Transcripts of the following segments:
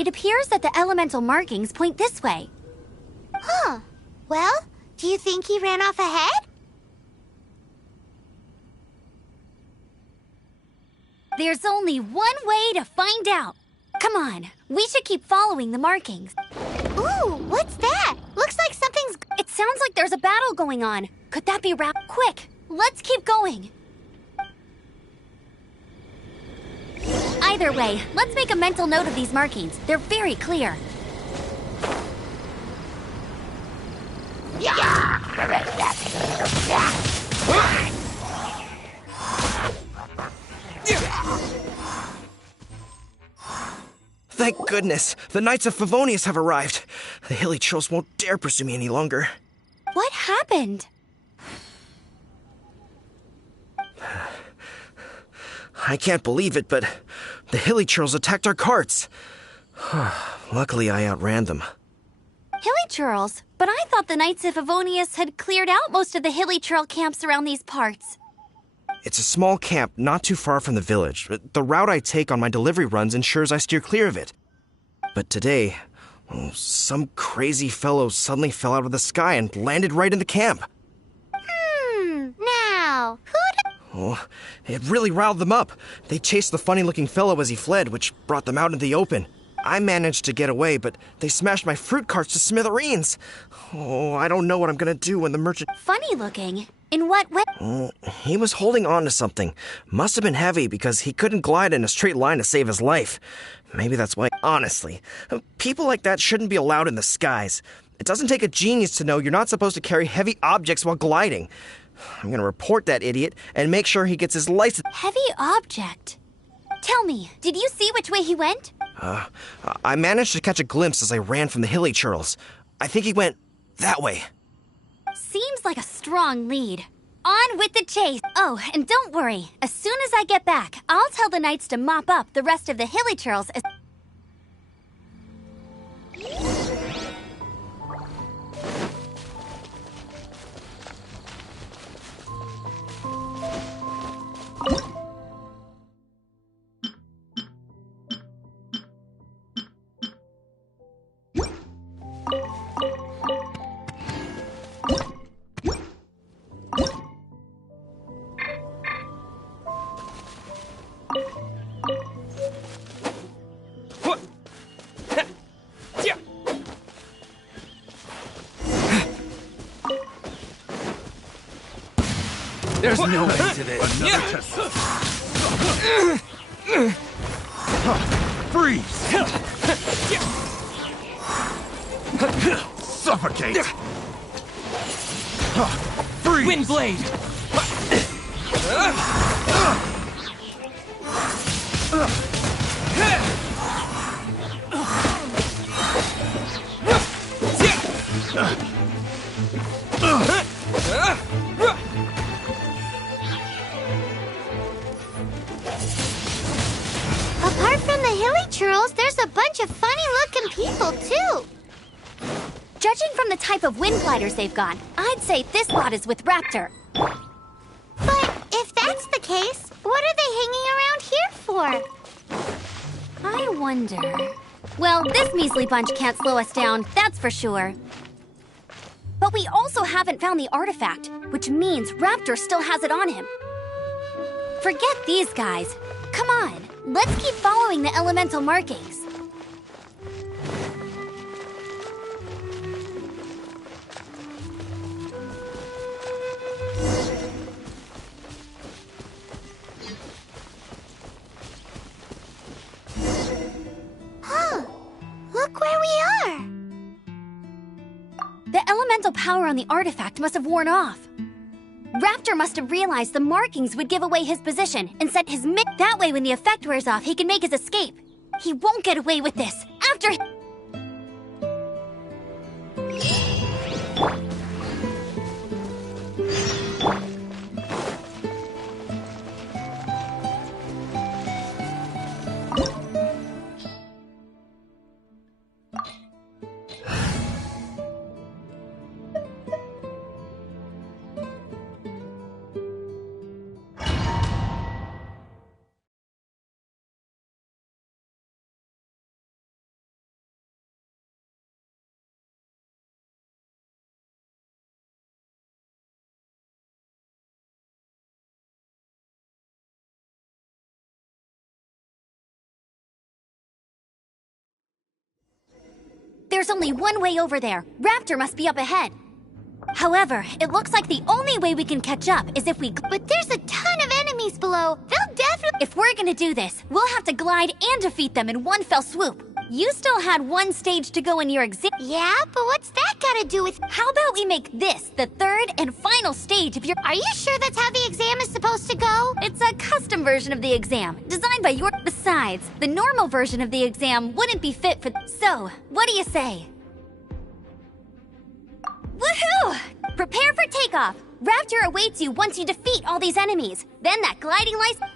It appears that the elemental markings point this way. Huh. Well, do you think he ran off ahead? There's only one way to find out. Come on, we should keep following the markings. Ooh, what's that? Looks like something's... It sounds like there's a battle going on. Could that be Quick, let's keep going. Either way, let's make a mental note of these markings. They're very clear. Thank goodness, the Knights of Favonius have arrived. The hilly trolls won't dare pursue me any longer. What happened? I can't believe it, but the hilly trolls attacked our carts. Luckily, I outran them. Hilly churls? But I thought the Knights of Favonius had cleared out most of the hilly churl camps around these parts. It's a small camp not too far from the village. The route I take on my delivery runs ensures I steer clear of it. But today, some crazy fellow suddenly fell out of the sky and landed right in the camp. Now, Oh, it really riled them up. They chased the funny-looking fellow as he fled, which brought them out in the open. I managed to get away, but they smashed my fruit carts to smithereens. Oh, I don't know what I'm gonna do when the merchant... Funny looking? In what way? He was holding on to something. Must have been heavy because he couldn't glide in a straight line to save his life. Maybe that's why... Honestly, people like that shouldn't be allowed in the skies. It doesn't take a genius to know you're not supposed to carry heavy objects while gliding. I'm gonna report that idiot and make sure he gets his license... Heavy object? Tell me, did you see which way he went? I managed to catch a glimpse as I ran from the hilly churls. I think he went that way. Seems like a strong lead. On with the chase. Oh, and don't worry. As soon as I get back, I'll tell the knights to mop up the rest of the hilly churls as... There's no way to this. Freeze! Suffocate! Freeze! Wind blade! apart from the hilly churls, there's a bunch of funny-looking people, too. Judging from the type of wind gliders they've got, I'd say this lot is with Raptor. But if that's the case, what are they hanging around here for? I wonder... Well, this measly bunch can't slow us down, that's for sure. But we also haven't found the artifact, which means Raptor still has it on him. Forget these guys. Come on, let's keep following the elemental markings. Look where we are. The elemental power on the artifact must have worn off. Raptor must have realized the markings would give away his position and set his that way when the effect wears off, he can make his escape. He won't get away with this. After... There's only one way over there. Raptor must be up ahead. However, it looks like the only way we can catch up is if we... But there's a ton of enemies below. They'll definitely... If we're gonna do this, we'll have to glide and defeat them in one fell swoop. You still had one stage to go in your exam. Yeah, but what's that gotta do with... How about we make this the third and final stage of your... Are you sure that's how the exam is supposed to go? It's a custom version of the exam, designed by your... Besides, the normal version of the exam wouldn't be fit for... So, what do you say? Woohoo! Prepare for takeoff! Raptor awaits you once you defeat all these enemies. Then that gliding license...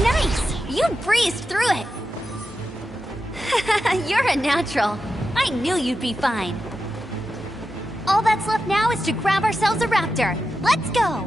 Nice! You breezed through it! You're a natural. I knew you'd be fine. All that's left now is to grab ourselves a raptor. Let's go!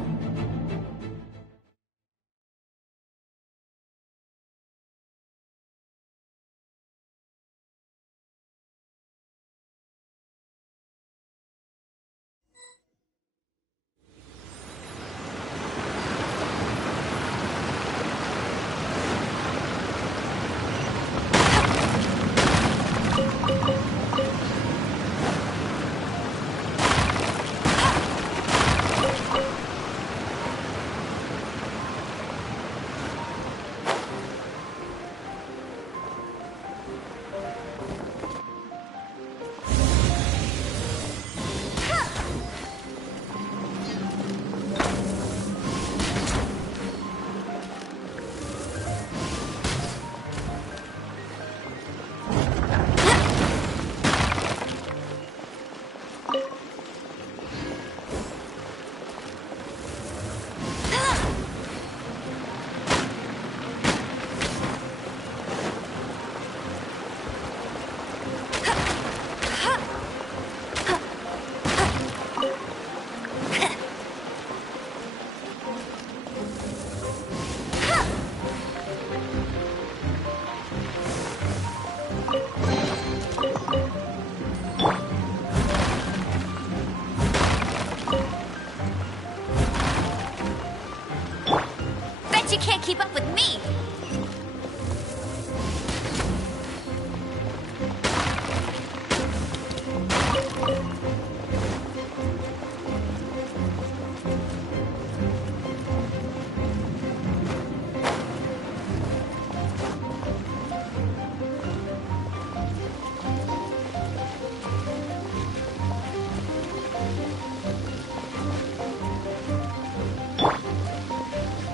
You can't keep up with me!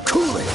Cool it!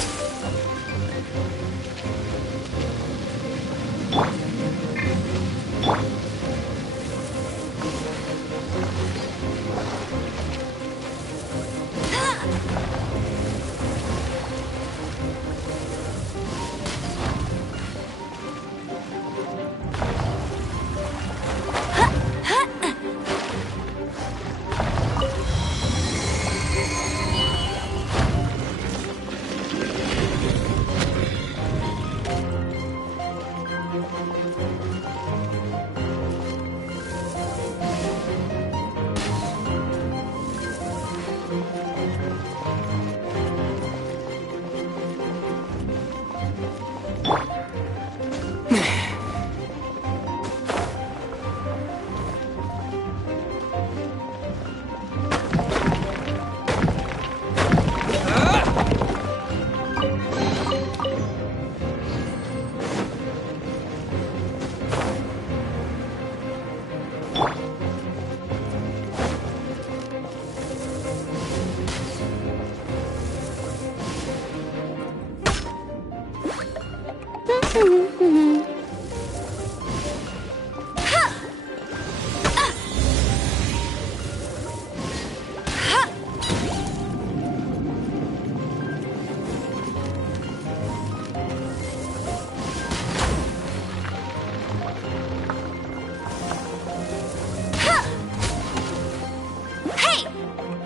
Hey!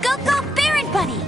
Go, go, Baron Bunny!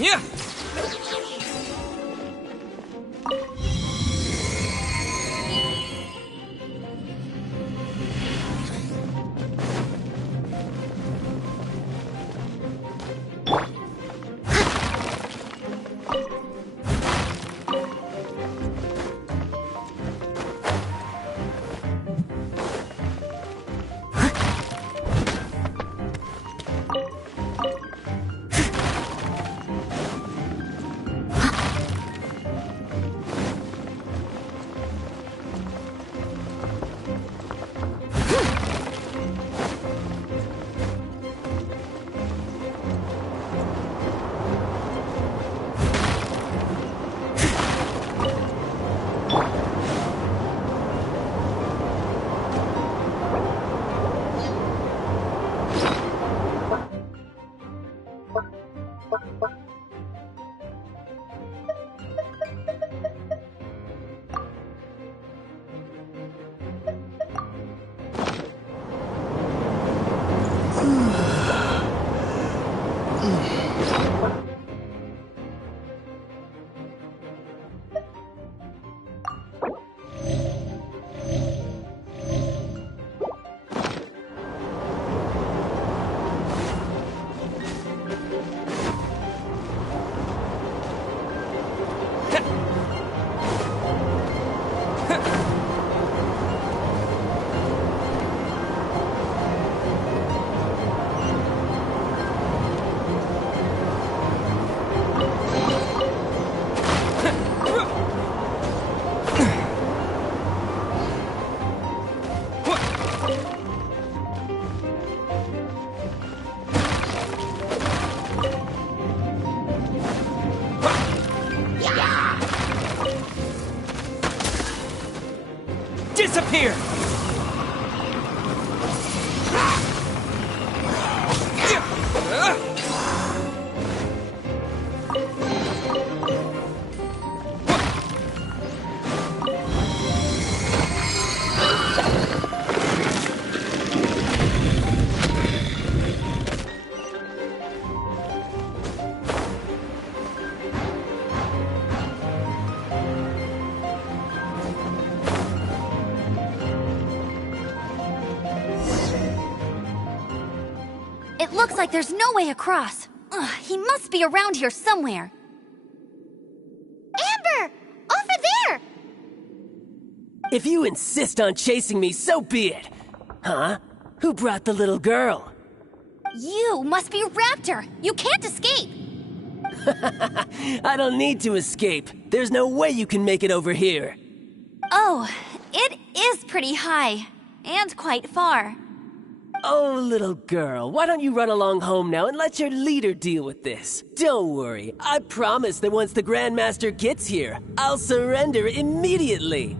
Yeah. Disappear! It looks like there's no way across. Ugh, he must be around here somewhere. Amber! Over there! If you insist on chasing me, so be it. Huh? Who brought the little girl? You must be Raptor. You can't escape. I don't need to escape. There's no way you can make it over here. Oh, it is pretty high. And quite far. Oh, little girl, why don't you run along home now and let your leader deal with this? Don't worry, I promise that once the Grandmaster gets here, I'll surrender immediately.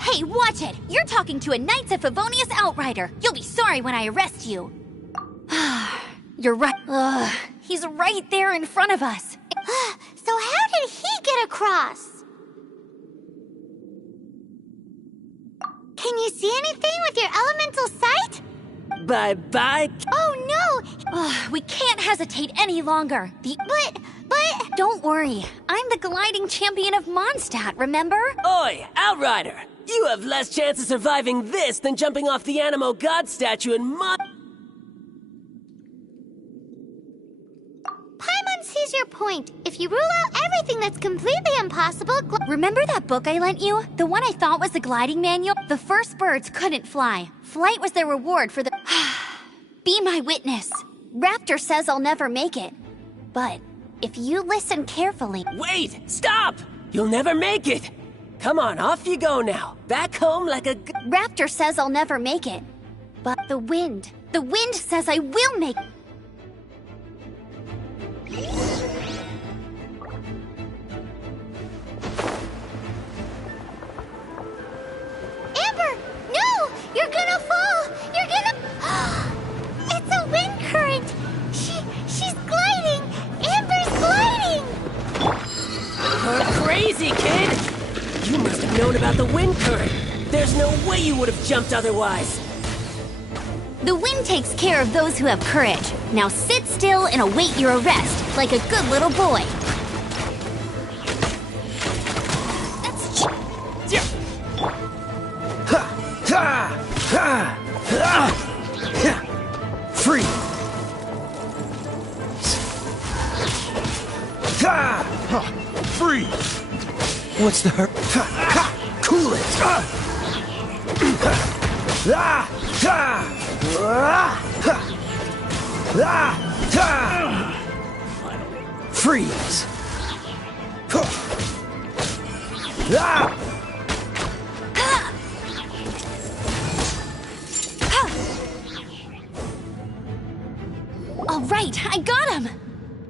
Hey, watch it! You're talking to a Knights of Favonius outrider. You'll be sorry when I arrest you. You're right. Ugh, he's right there in front of us. So how did he get across? Can you see anything with your elemental sight? Bye-bye. Oh no! Ugh, we can't hesitate any longer. But... Don't worry. I'm the gliding champion of Mondstadt, remember? Oi, Outrider! You have less chance of surviving this than jumping off the Animo God statue in Paimon sees your point. If you rule out everything that's completely impossible, Remember that book I lent you? The one I thought was the gliding manual? The first birds couldn't fly. Flight was their reward for the... Be my witness. Raptor says I'll never make it. But if you listen carefully... Wait! Stop! You'll never make it! Come on, off you go now. Back home like a... Raptor says I'll never make it. But the wind says I will make it. Amber! No! You're gonna fall! You're gonna... It's a wind current! She's gliding! Amber's gliding! You're crazy, kid! You must have known about the wind current. There's no way you would have jumped otherwise. The wind takes care of those who have courage. Now sit still and await your arrest, like a good little boy. Free! Free! What's the hurt? Cool it! Freeze! All right, I got him!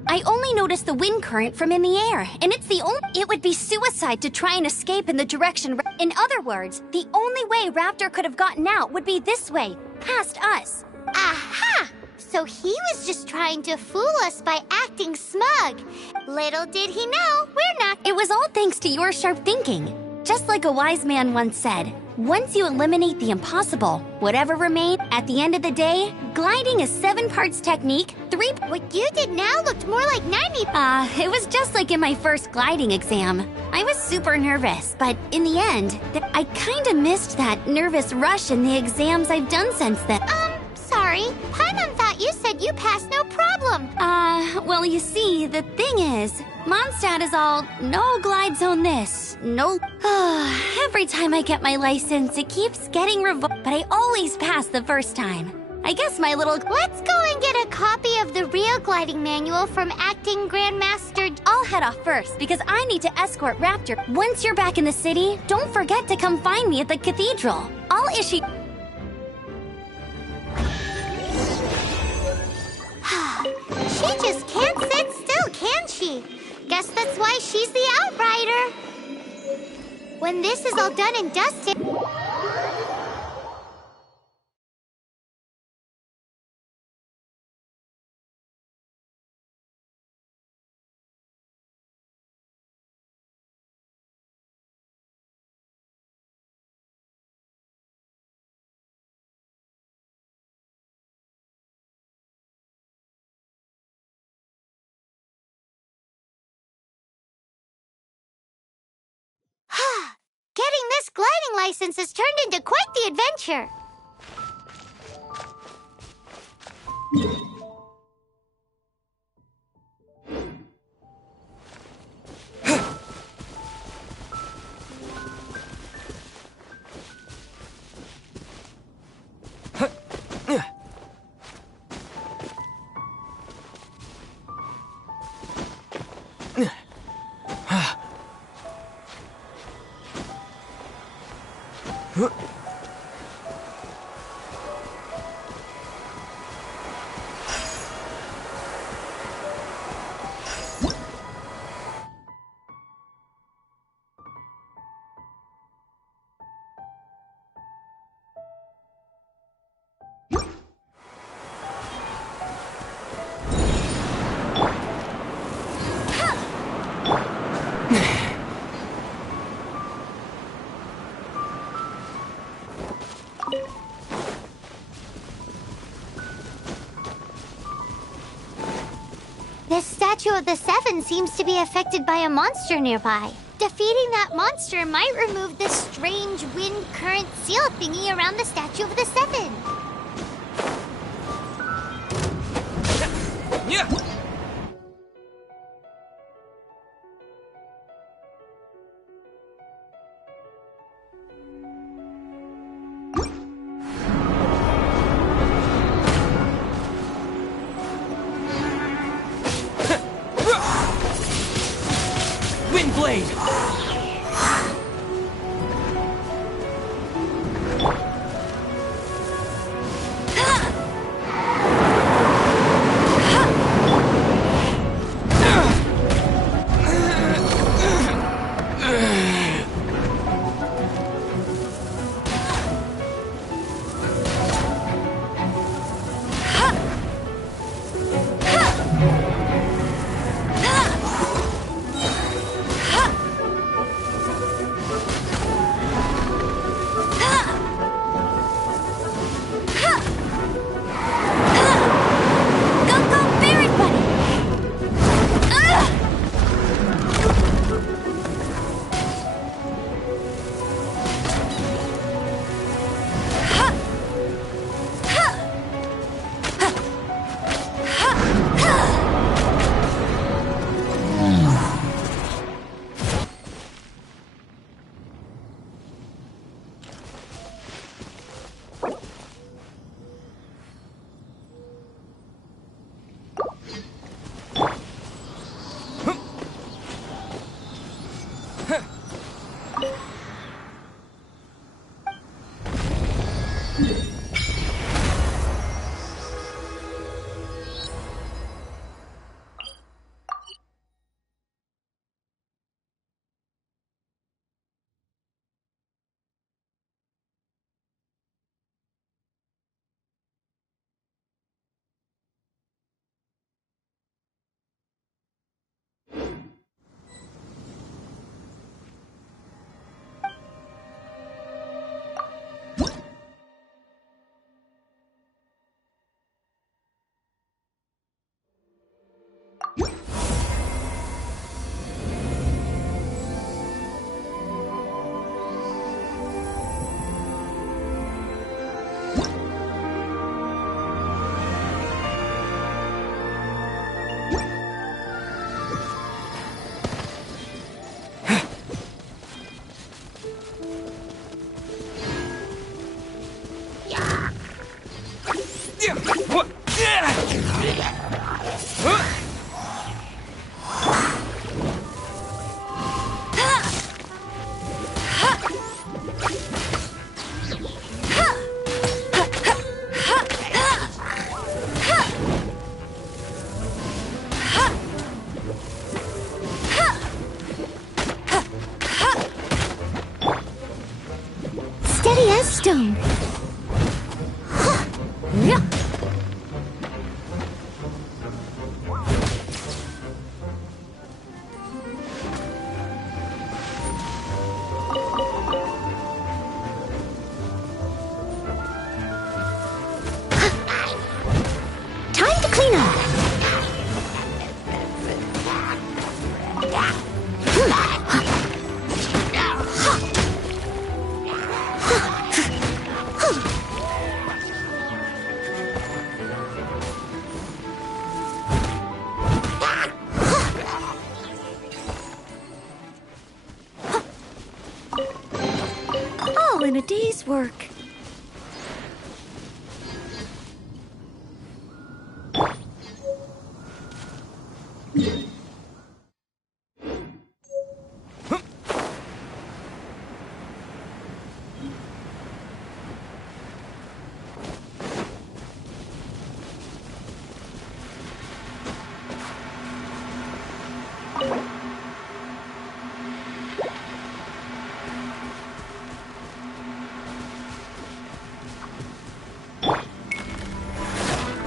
I only noticed the wind current from in the air, and it's the only... It would be suicide to try and escape in the direction... In other words, the only way Raptor could have gotten out would be this way, past us. Aha! So he was just trying to fool us by acting smug. Little did he know, we're not... It was all thanks to your sharp thinking. Just like a wise man once said, once you eliminate the impossible, whatever remains, at the end of the day, gliding is 7 parts technique, 3... What you did now looked more like 90... It was just like in my first gliding exam. I was super nervous, but in the end, I kinda missed that nervous rush in the exams I've done since then. Sorry. Paimon thought you said you passed no problem. Well, you see, the thing is, Mondstadt is all, no glide zone this, no... Every time I get my license, it keeps getting revoked, but I always pass the first time. I guess my little... Let's go and get a copy of the real gliding manual from Acting Grandmaster... I'll head off first, because I need to escort Raptor. Once you're back in the city, don't forget to come find me at the cathedral. I'll issue... She just can't sit still, can she? Guess that's why she's the Outrider. When this is all done and dusted... Getting this gliding license has turned into quite the adventure. Statue of the Seven seems to be affected by a monster nearby. Defeating that monster might remove this strange wind current seal thingy around the Statue of the Seven. Yeah! Windblade! Steady as stone. Time to clean up. All in a day's work.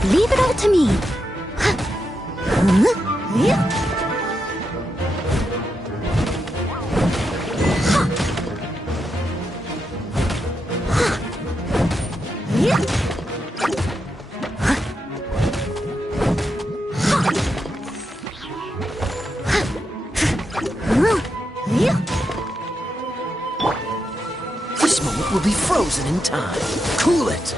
Leave it all to me. This moment will be frozen in time. Cool it!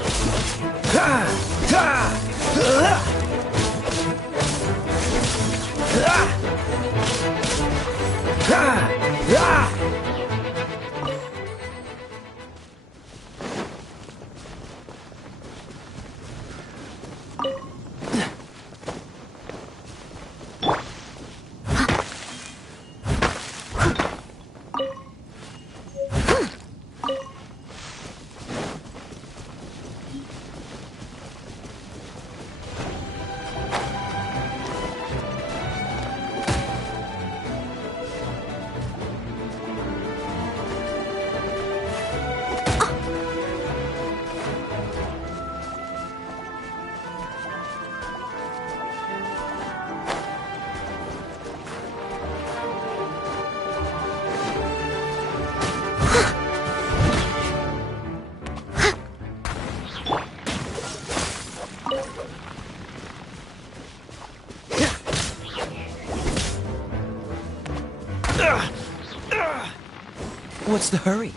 What's the hurry?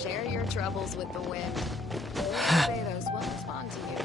Share your troubles with the wind. Potatoes will respond to you.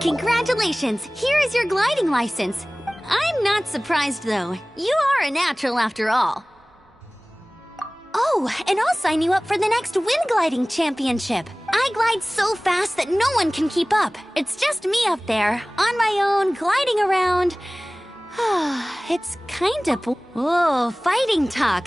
Congratulations! Here is your gliding license. I'm not surprised, though. You are a natural after all. Oh, and I'll sign you up for the next wind gliding championship. I glide so fast that no one can keep up. It's just me up there, on my own, gliding around. It's kind of... Whoa, fighting talk.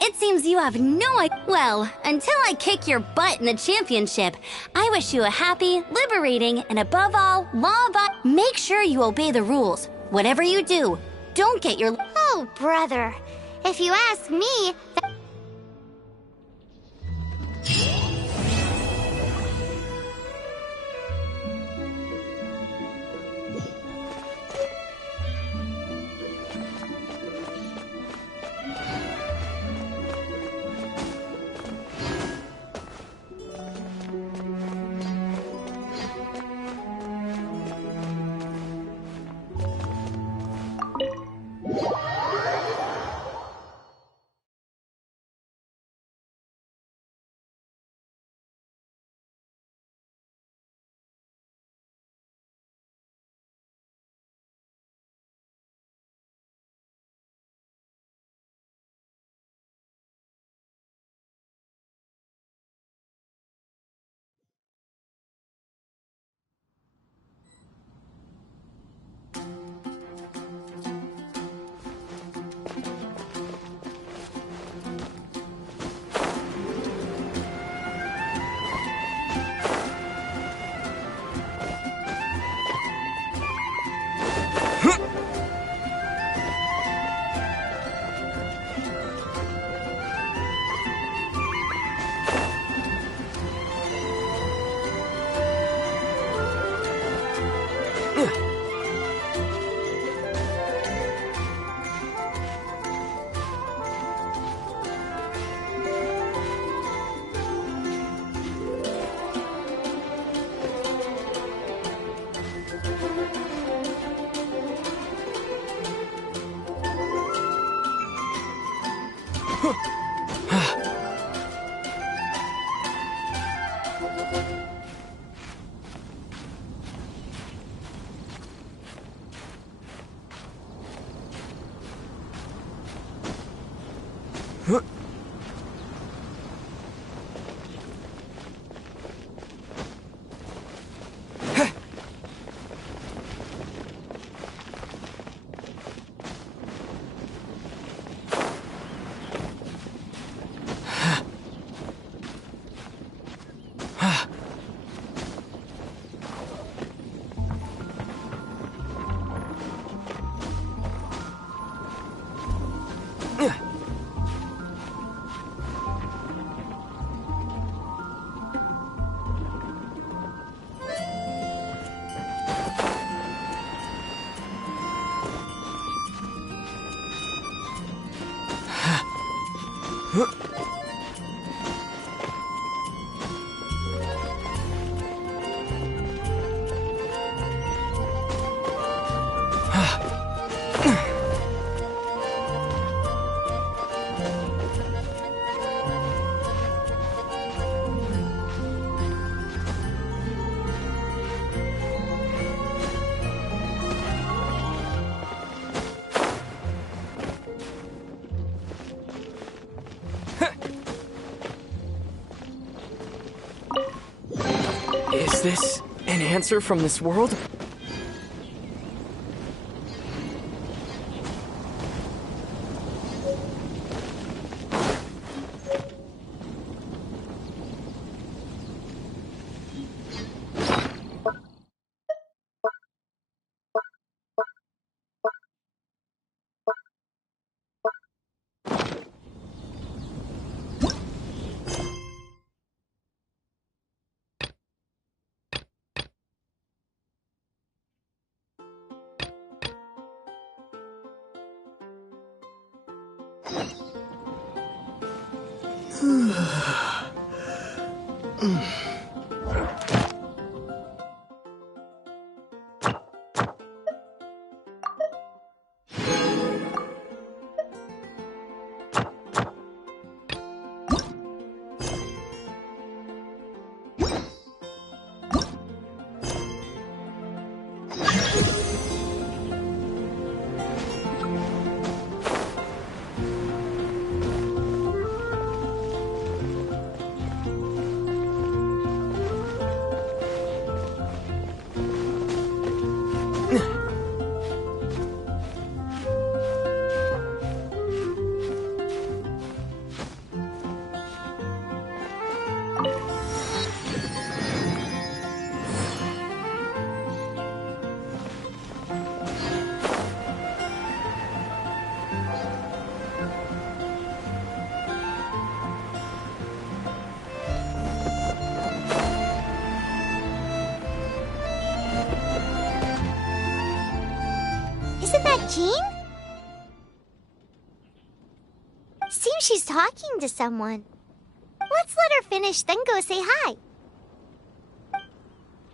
It seems you have no idea. Well, until I kick your butt in the championship, I wish you a happy, liberating, and above all, law-abiding... Make sure you obey the rules. Whatever you do, don't get your... Oh, brother. If you ask me... Is this an answer from this world? Isn't that Jean? Seems she's talking to someone. Let's let her finish, then go say hi.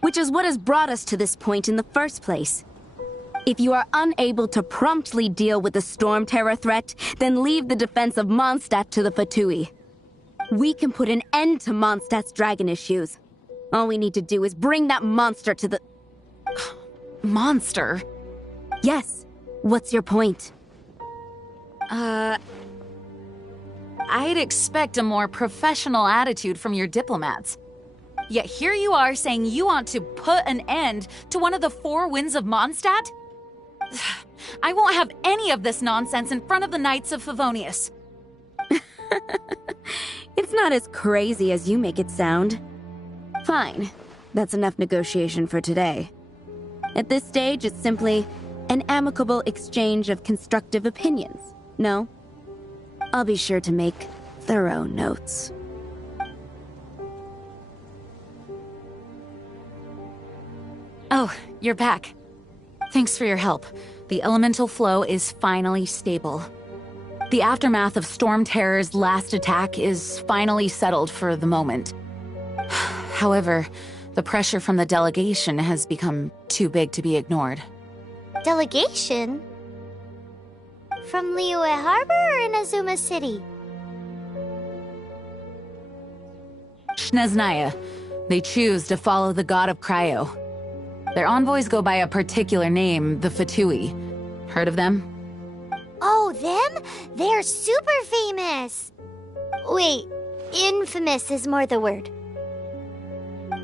Which is what has brought us to this point in the first place. If you are unable to promptly deal with the Storm Terror threat, then leave the defense of Mondstadt to the Fatui. We can put an end to Mondstadt's dragon issues. All we need to do is bring that monster to the... Monster? Yes. What's your point? I'd expect a more professional attitude from your diplomats. Yet here you are saying you want to put an end to one of the four winds of Mondstadt? I won't have any of this nonsense in front of the Knights of Favonius. It's not as crazy as you make it sound. Fine. That's enough negotiation for today. At this stage, it's simply an amicable exchange of constructive opinions. No? I'll be sure to make thorough notes. Oh, you're back. Thanks for your help. The elemental flow is finally stable. The aftermath of Storm Terror's last attack is finally settled for the moment. However, the pressure from the delegation has become too big to be ignored. Delegation? From Liyue Harbor or Inazuma City? Shneznaya. They choose to follow the god of Cryo. Their envoys go by a particular name, the Fatui. Heard of them? Oh, them? They're super famous. Wait, infamous is more the word.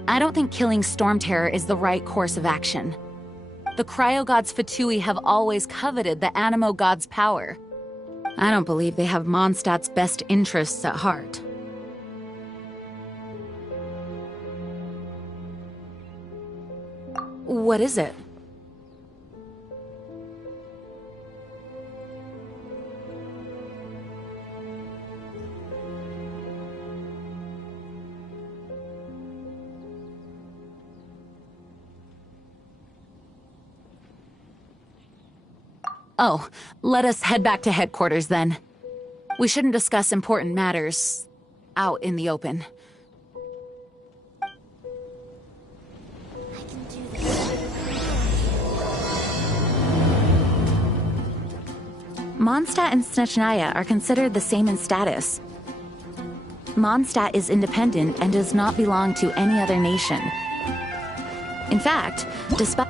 I don't think killing Storm Terror is the right course of action. The Cryo Gods Fatui have always coveted the Animo God's power. I don't believe they have Mondstadt's best interests at heart. What is it? Oh, let us head back to headquarters then. We shouldn't discuss important matters out in the open. Mondstadt and Snezhnaya are considered the same in status. Mondstadt is independent and does not belong to any other nation. In fact, despite...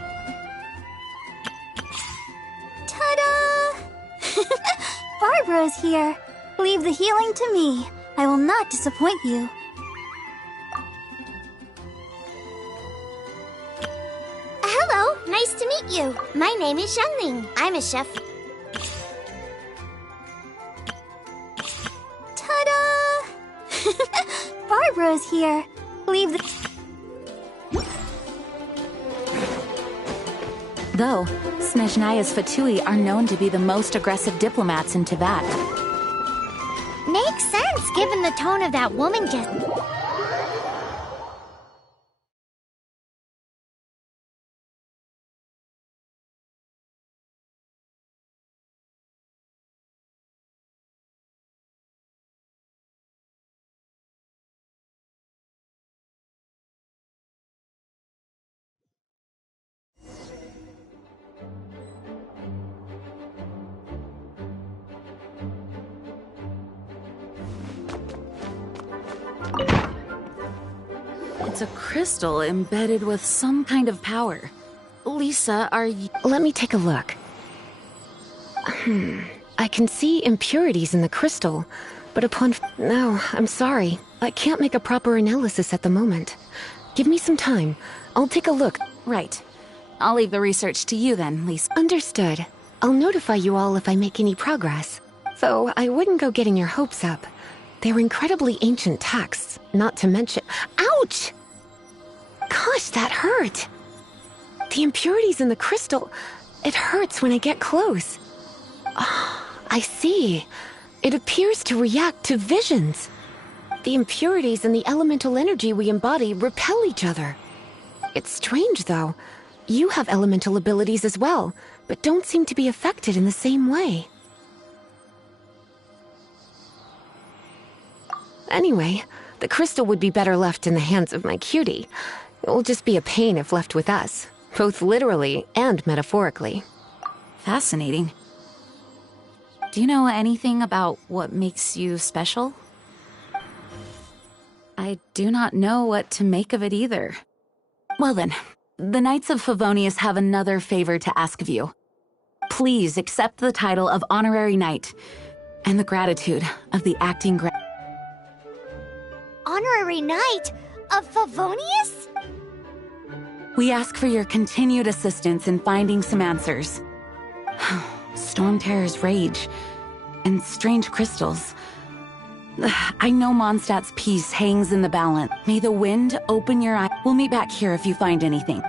Barbara's here. Leave the healing to me. I will not disappoint you. Hello, nice to meet you. My name is Xiangling. I'm a chef. Ta-da! Barbara's here. Leave the... Though, Snezhnaya's Fatui are known to be the most aggressive diplomats in Tibet. Makes sense, given the tone of that woman just... It's a crystal embedded with some kind of power. Lisa, are you... Let me take a look. I can see impurities in the crystal, but upon... No, I'm sorry. I can't make a proper analysis at the moment. Give me some time. I'll take a look. Right. I'll leave the research to you then, Lisa. Understood. I'll notify you all if I make any progress. Though I wouldn't go getting your hopes up. They're incredibly ancient texts, not to mention... Ouch! Gosh, that hurt! The impurities in the crystal... It hurts when I get close. Oh, I see. It appears to react to visions. The impurities and the elemental energy we embody repel each other. It's strange, though. You have elemental abilities as well, but don't seem to be affected in the same way. Anyway, the crystal would be better left in the hands of my cutie. It will just be a pain if left with us, both literally and metaphorically. Fascinating. Do you know anything about what makes you special? I do not know what to make of it either. Well then, the Knights of Favonius have another favor to ask of you. Please accept the title of Honorary Knight and the gratitude of the Acting Honorary Knight of Favonius? We ask for your continued assistance in finding some answers. Storm Terror's rage and strange crystals. I know Mondstadt's peace hangs in the balance. May the wind open your eye. We'll meet back here if you find anything.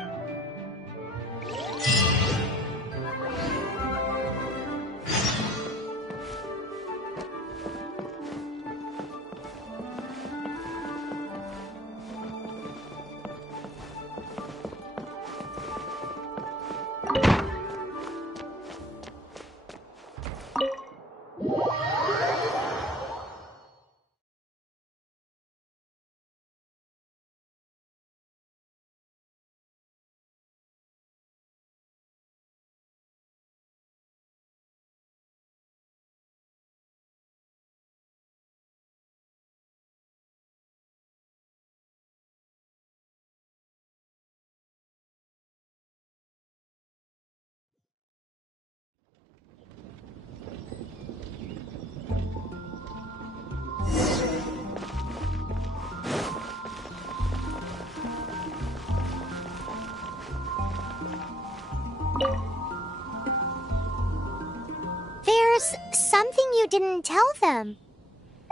There's something you didn't tell them.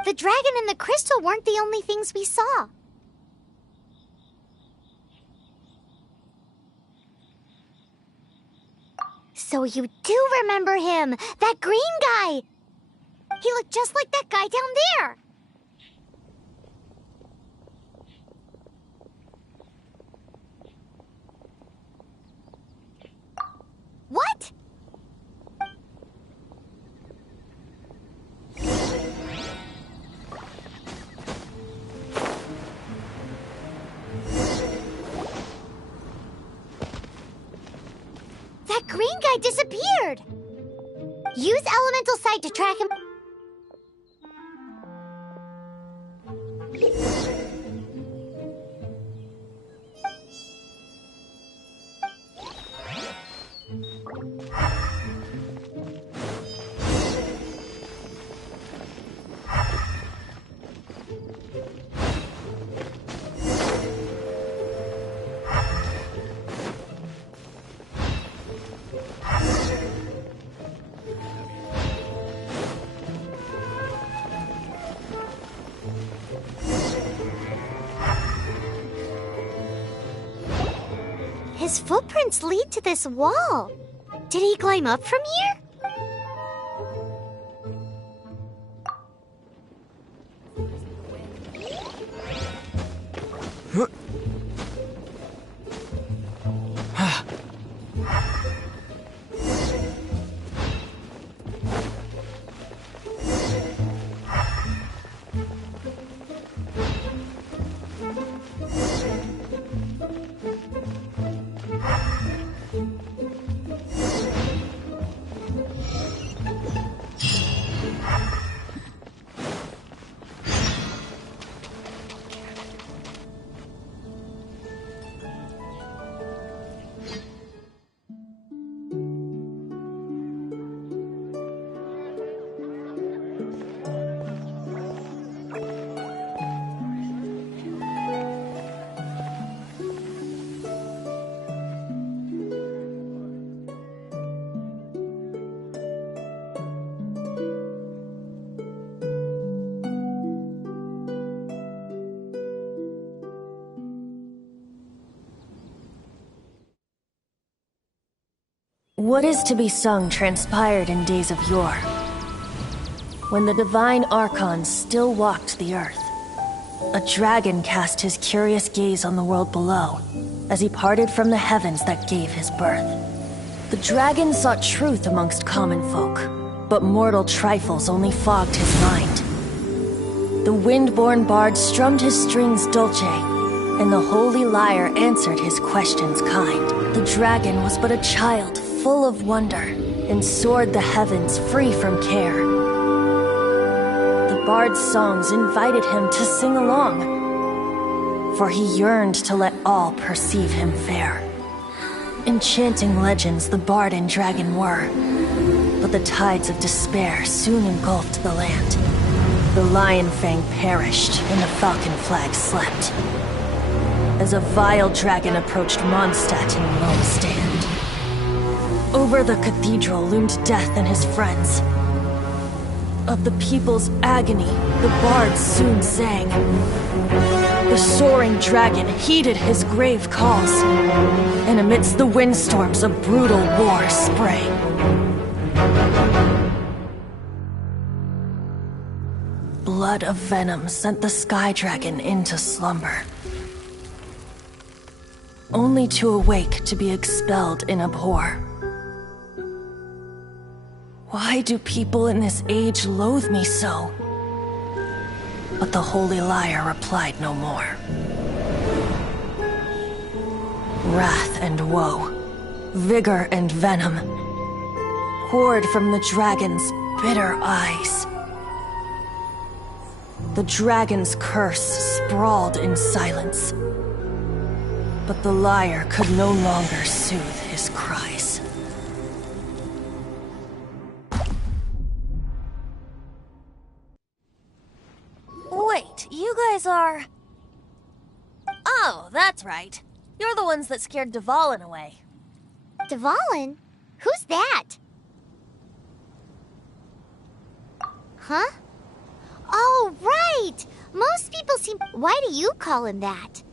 The dragon and the crystal weren't the only things we saw. So you do remember him, that green guy! He looked just like that guy down there! What? That green guy disappeared! Use elemental sight to track him. His footprints lead to this wall. Did he climb up from here? What is to be sung transpired in days of yore, when the divine archons still walked the earth. A dragon cast his curious gaze on the world below, as he parted from the heavens that gave his birth. The dragon sought truth amongst common folk, but mortal trifles only fogged his mind. The wind-born bard strummed his strings dulce, and the holy lyre answered his questions kind. The dragon was but a child, full of wonder, and soared the heavens free from care. The bard's songs invited him to sing along, for he yearned to let all perceive him fair. Enchanting legends the bard and dragon were, but the tides of despair soon engulfed the land. The lion fang perished, and the falcon flag slept, as a vile dragon approached Mondstadt in lone stand. Over the cathedral loomed death and his friends. Of the people's agony, the bards soon sang. The soaring dragon heeded his grave calls, and amidst the windstorms a brutal war sprang. Blood of venom sent the sky dragon into slumber, only to awake to be expelled in abhor. Why do people in this age loathe me so? But the holy lyre replied no more. Wrath and woe, vigor and venom, poured from the dragon's bitter eyes. The dragon's curse sprawled in silence, but the lyre could no longer soothe his cries. Wait, you guys are... Oh, that's right. You're the ones that scared Dvalin away. Dvalin? Who's that? Huh? Oh, right! Most people seem... Why do you call him that?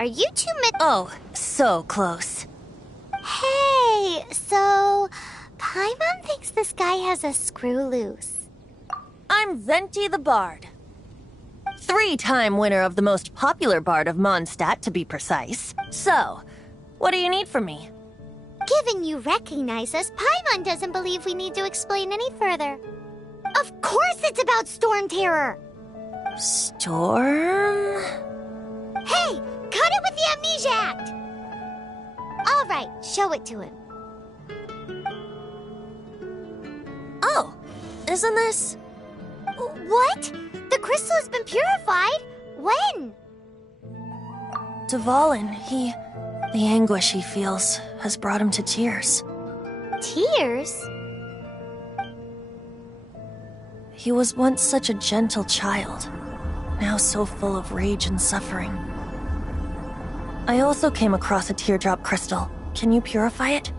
Are you two Oh, so close. Hey, so... Paimon thinks this guy has a screw loose. I'm Venti the Bard. 3-time winner of the most popular bard of Mondstadt, to be precise. So, what do you need from me? Given you recognize us, Paimon doesn't believe we need to explain any further. Of course it's about Storm Terror! Storm? Hey! Cut it with the Amnesia Act! Alright, show it to him. Oh, isn't this... What? The crystal has been purified? When? Dvalin, the anguish he feels has brought him to tears. Tears? He was once such a gentle child, now so full of rage and suffering. I also came across a teardrop crystal. Can you purify it?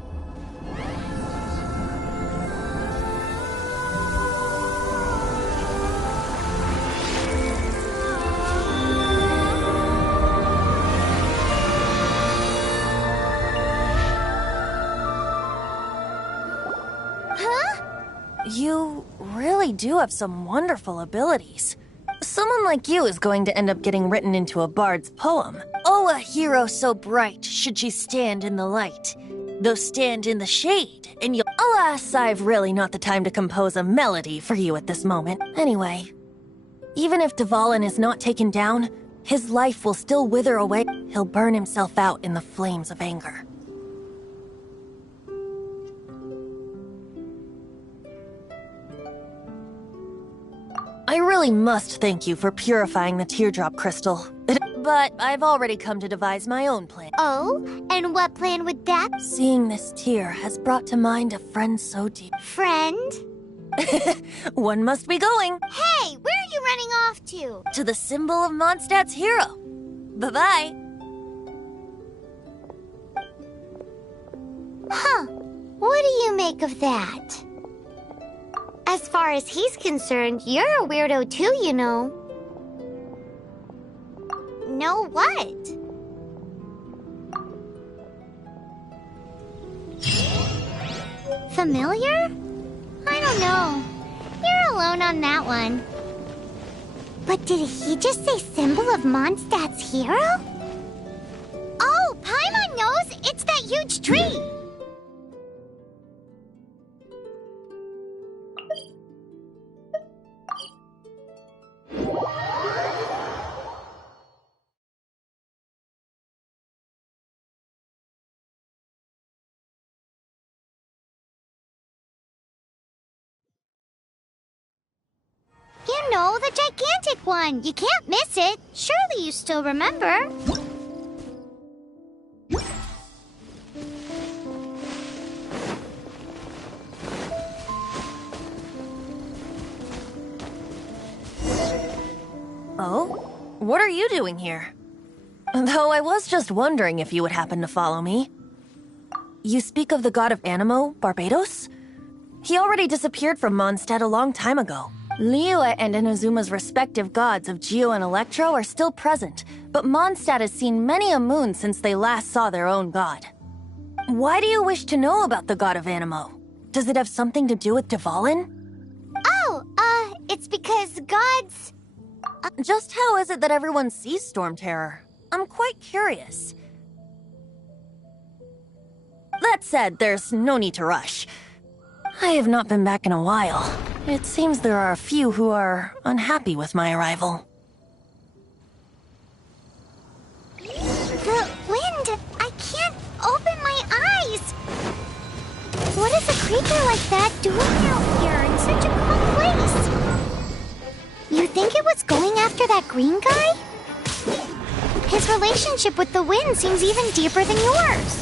You really do have some wonderful abilities. Someone like you is going to end up getting written into a bard's poem. Oh, a hero so bright, should she stand in the light, though stand in the shade, and you'll... Alas, I've really not the time to compose a melody for you at this moment. Anyway, even if Dvalin is not taken down, his life will still wither away. He'll burn himself out in the flames of anger. I really must thank you for purifying the teardrop crystal. But I've already come to devise my own plan. Oh? And what plan would that be? Seeing this tear has brought to mind a friend so deep. Friend? One must be going. Hey, where are you running off to? To the symbol of Mondstadt's hero. Bye-bye. Huh. What do you make of that? As far as he's concerned, you're a weirdo too, you know. Know what? Familiar? I don't know. You're alone on that one. But did he just say symbol of Mondstadt's hero? Oh, Paimon knows! It's that huge tree! You know, the gigantic one! You can't miss it! Surely you still remember? Oh? What are you doing here? Though I was just wondering if you would happen to follow me. You speak of the god of Animo, Barbados? He already disappeared from Mondstadt a long time ago. Liyue and Inazuma's respective gods of Geo and Electro are still present, but Mondstadt has seen many a moon since they last saw their own god. Why do you wish to know about the god of Animo? Does it have something to do with Dvalin? Oh, it's because gods... Just how is it that everyone sees Storm Terror? I'm quite curious. That said, there's no need to rush. I have not been back in a while. It seems there are a few who are unhappy with my arrival. The wind! I can't open my eyes! What is a creature like that doing out here in such a cold place? You think it was going after that green guy? His relationship with the wind seems even deeper than yours.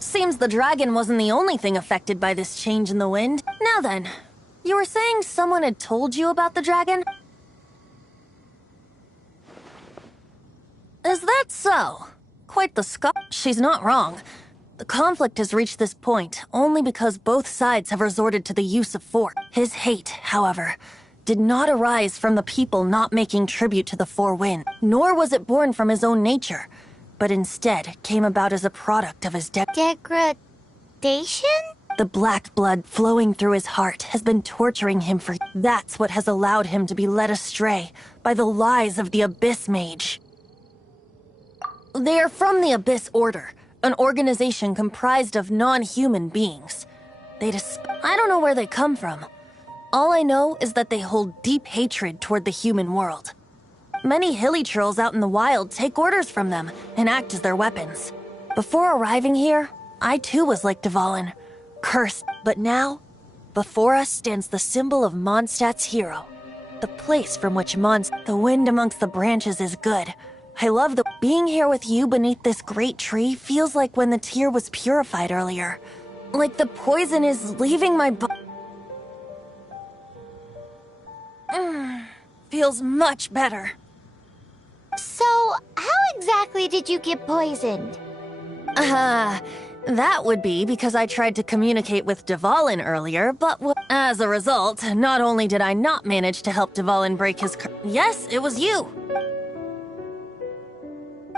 Seems the dragon wasn't the only thing affected by this change in the wind. Now then, you were saying someone had told you about the dragon? Is that so? Quite the She's not wrong. The conflict has reached this point only because both sides have resorted to the use of force. His hate, however, did not arise from the people not making tribute to the Four Winds, nor was it born from his own nature, but instead came about as a product of his degradation? The black blood flowing through his heart has been torturing him for... That's what has allowed him to be led astray by the lies of the Abyss Mage. They are from the Abyss Order, an organization comprised of non-human beings. I don't know where they come from. All I know is that they hold deep hatred toward the human world. Many hilly trolls out in the wild take orders from them and act as their weapons. Before arriving here, I too was like Dvalin, cursed. But now, before us stands the symbol of Mondstadt's hero. The place from which the wind amongst the branches is good. I love the... Being here with you beneath this great tree feels like when the tear was purified earlier. Like the poison is leaving my feels much better. So, how exactly did you get poisoned? That would be because I tried to communicate with Dvalin earlier, but as a result, not only did I not manage to help Dvalin break his Yes, it was you!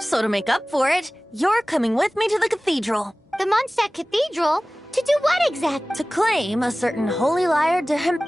So to make up for it, you're coming with me to the cathedral. The Mondstadt Cathedral? To do what exactly? To claim a certain holy liar to him...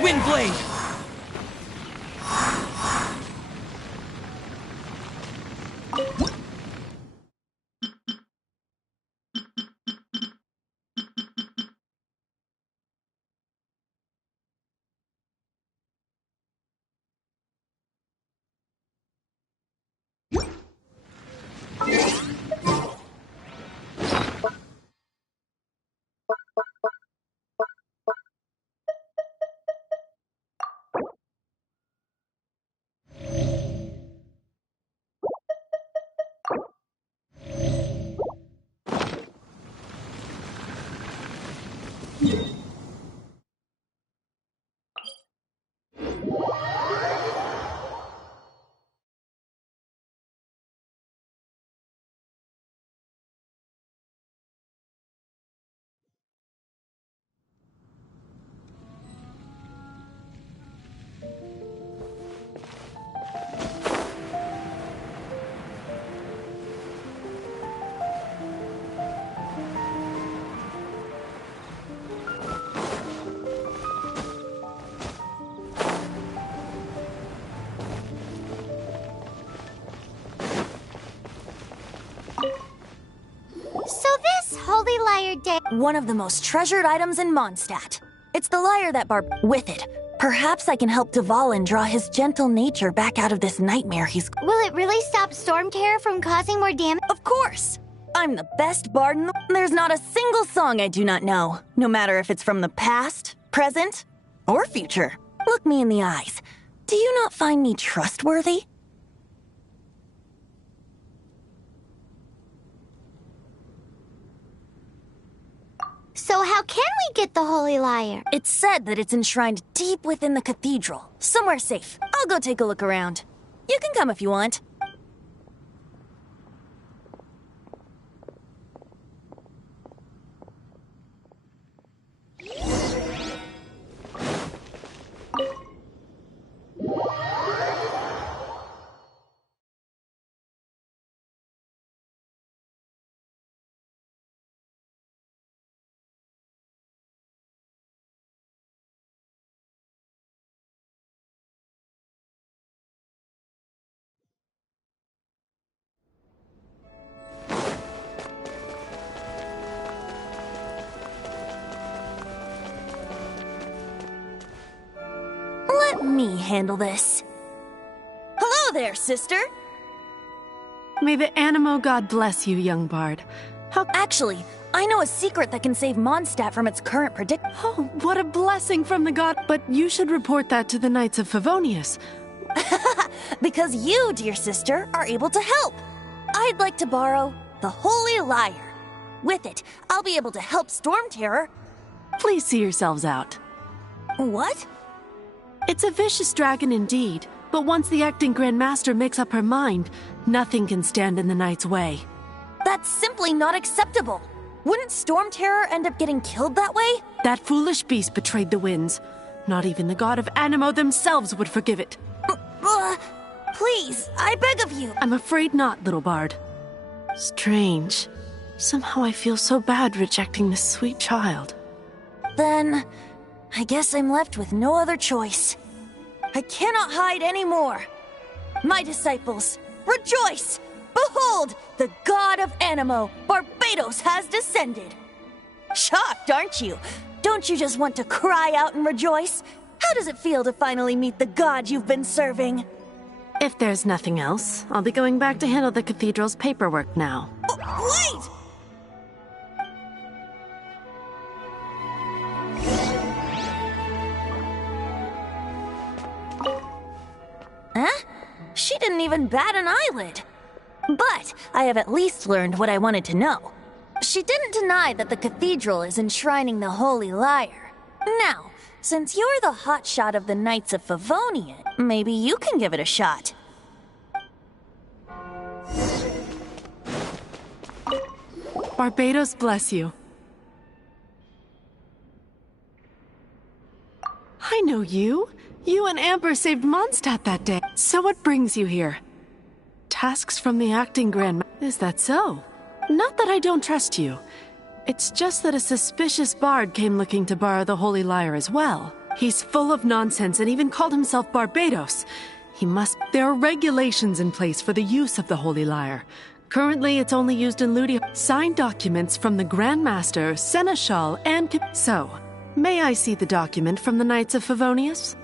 Windblade! One of the most treasured items in Mondstadt. It's the lyre that with it. Perhaps I can help Dvalin draw his gentle nature back out of this nightmare he's... Will it really stop Storm Terror from causing more damage? Of course! I'm the best bard in the... There's not a single song I do not know, no matter if it's from the past, present, or future. Look me in the eyes. Do you not find me trustworthy? So how can we get the Holy Lyre? It's said that it's enshrined deep within the cathedral, somewhere safe. I'll go take a look around. You can come if you want. Let me handle this. Hello there, sister! May the Animo god bless you, young bard. Actually, I know a secret that can save Mondstadt from its current predicament. Oh, what a blessing from the god. But you should report that to the Knights of Favonius. Because you, dear sister, are able to help. I'd like to borrow the Holy Lyre. With it, I'll be able to help Storm Terror. Please see yourselves out. What? It's a vicious dragon indeed, but once the acting Grand Master makes up her mind, nothing can stand in the Knight's way. That's simply not acceptable. Wouldn't Storm Terror end up getting killed that way? That foolish beast betrayed the winds. Not even the god of Animo themselves would forgive it. Please, I beg of you. I'm afraid not, little bard. Strange. Somehow I feel so bad rejecting this sweet child. Then, I guess I'm left with no other choice. I cannot hide anymore. My disciples, rejoice! Behold, the god of Animo, Barbados, has descended. Shocked, aren't you? Don't you just want to cry out and rejoice? How does it feel to finally meet the god you've been serving? If there's nothing else, I'll be going back to handle the cathedral's paperwork now. Wait! Huh? She didn't even bat an eyelid. But I have at least learned what I wanted to know. She didn't deny that the cathedral is enshrining the Holy Lyre. Now, since you're the hotshot of the Knights of Favonius, maybe you can give it a shot. Barbados bless you. I know you. You and Amber saved Mondstadt that day. So what brings you here? Tasks from the acting Grand... Is that so? Not that I don't trust you. It's just that a suspicious bard came looking to borrow the Holy Lyre as well. He's full of nonsense and even called himself Barbados. He must... There are regulations in place for the use of the Holy Lyre. Currently, it's only used in Ludia. Signed documents from the Grand Master, Seneschal, and... So, may I see the document from the Knights of Favonius?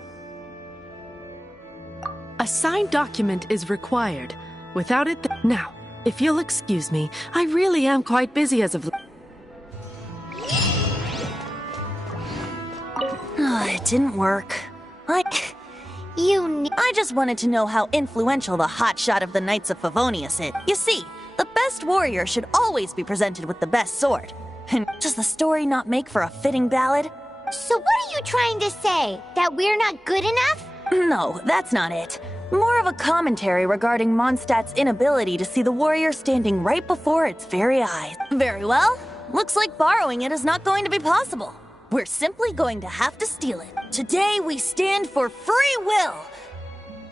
A signed document is required. Without it... Now, if you'll excuse me, I really am quite busy as of... It didn't work. I just wanted to know how influential the hotshot of the Knights of Favonius is. You see, the best warrior should always be presented with the best sword. And does the story not make for a fitting ballad? So what are you trying to say? That we're not good enough? No, that's not it. More of a commentary regarding Mondstadt's inability to see the warrior standing right before its very eyes. Very well. Looks like borrowing it is not going to be possible. We're simply going to have to steal it. Today we stand for free will.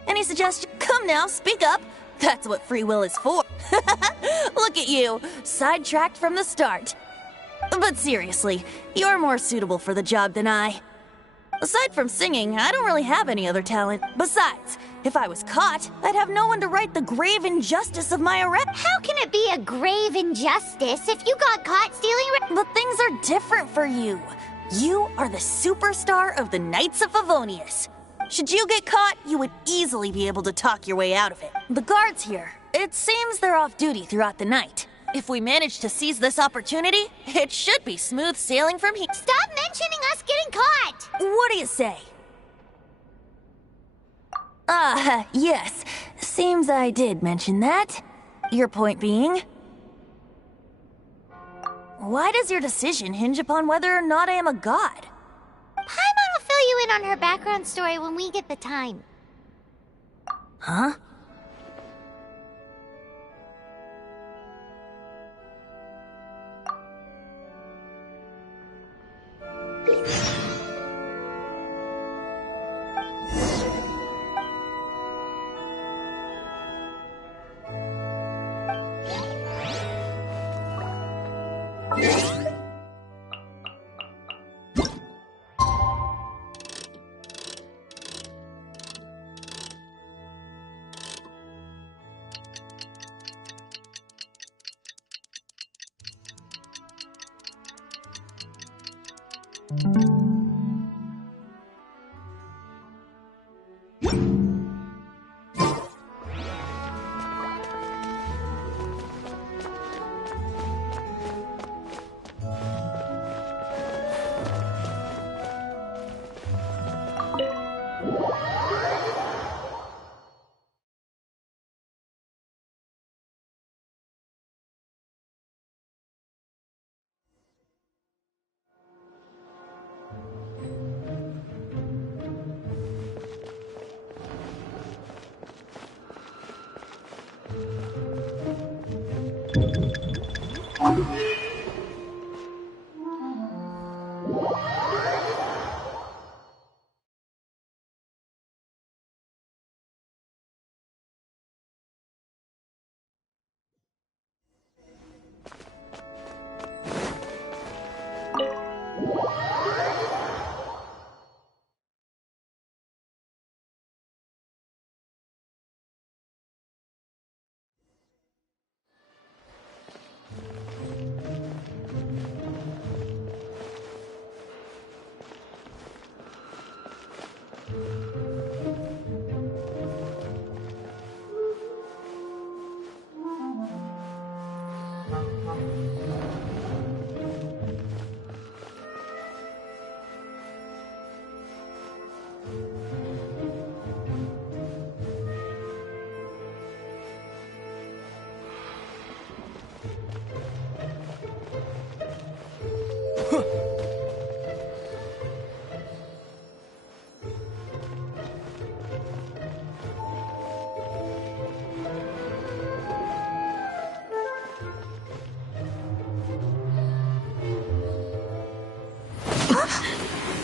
Any suggestion? Come now, speak up. That's what free will is for. Look at you, sidetracked from the start. But seriously, you're more suitable for the job than I. Aside from singing, I don't really have any other talent. Besides, if I was caught, I'd have no one to right the grave injustice of my arrest. How can it be a grave injustice if you got caught stealing? But things are different for you. You are the superstar of the Knights of Favonius. Should you get caught, you would easily be able to talk your way out of it. The guards here, it seems they're off duty throughout the night. If we manage to seize this opportunity, it should be smooth sailing from here. Stop mentioning us getting caught! What do you say? Yes. Seems I did mention that. Your point being? Why does your decision hinge upon whether or not I am a god? Paimon will fill you in on her background story when we get the time. Huh?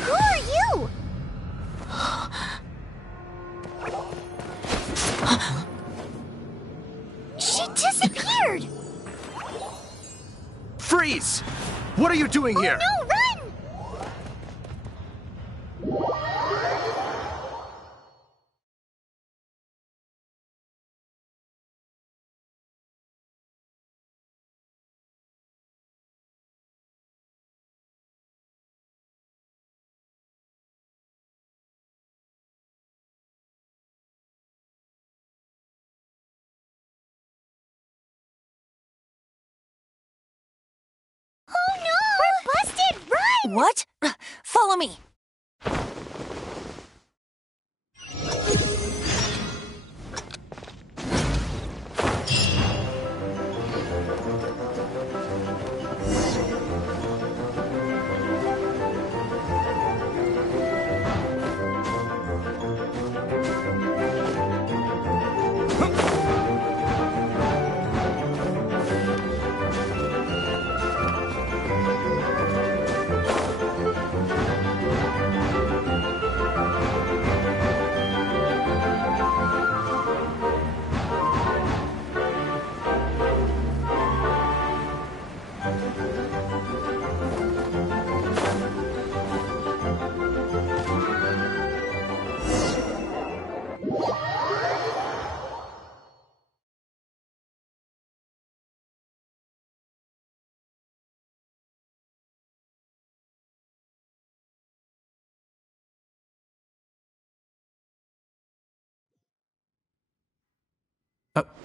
Who are you? She disappeared! Freeze! What are you doing here? No, run! Oh no! We're busted! Run! What? Follow me.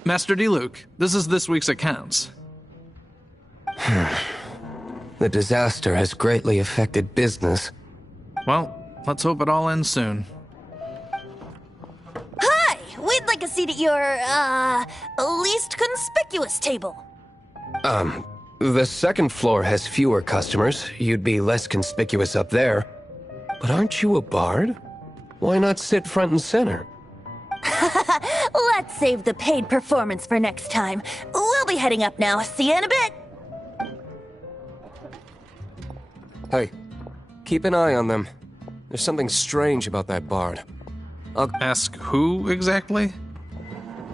Master Diluc, this is this week's accounts. The disaster has greatly affected business. Well, let's hope it all ends soon. Hi! We'd like a seat at your, least conspicuous table. The second floor has fewer customers. You'd be less conspicuous up there. But aren't you a bard? Why not sit front and center? Let's save the paid performance for next time. We'll be heading up now. See you in a bit. Hey, keep an eye on them. There's something strange about that bard. I'll ask who exactly?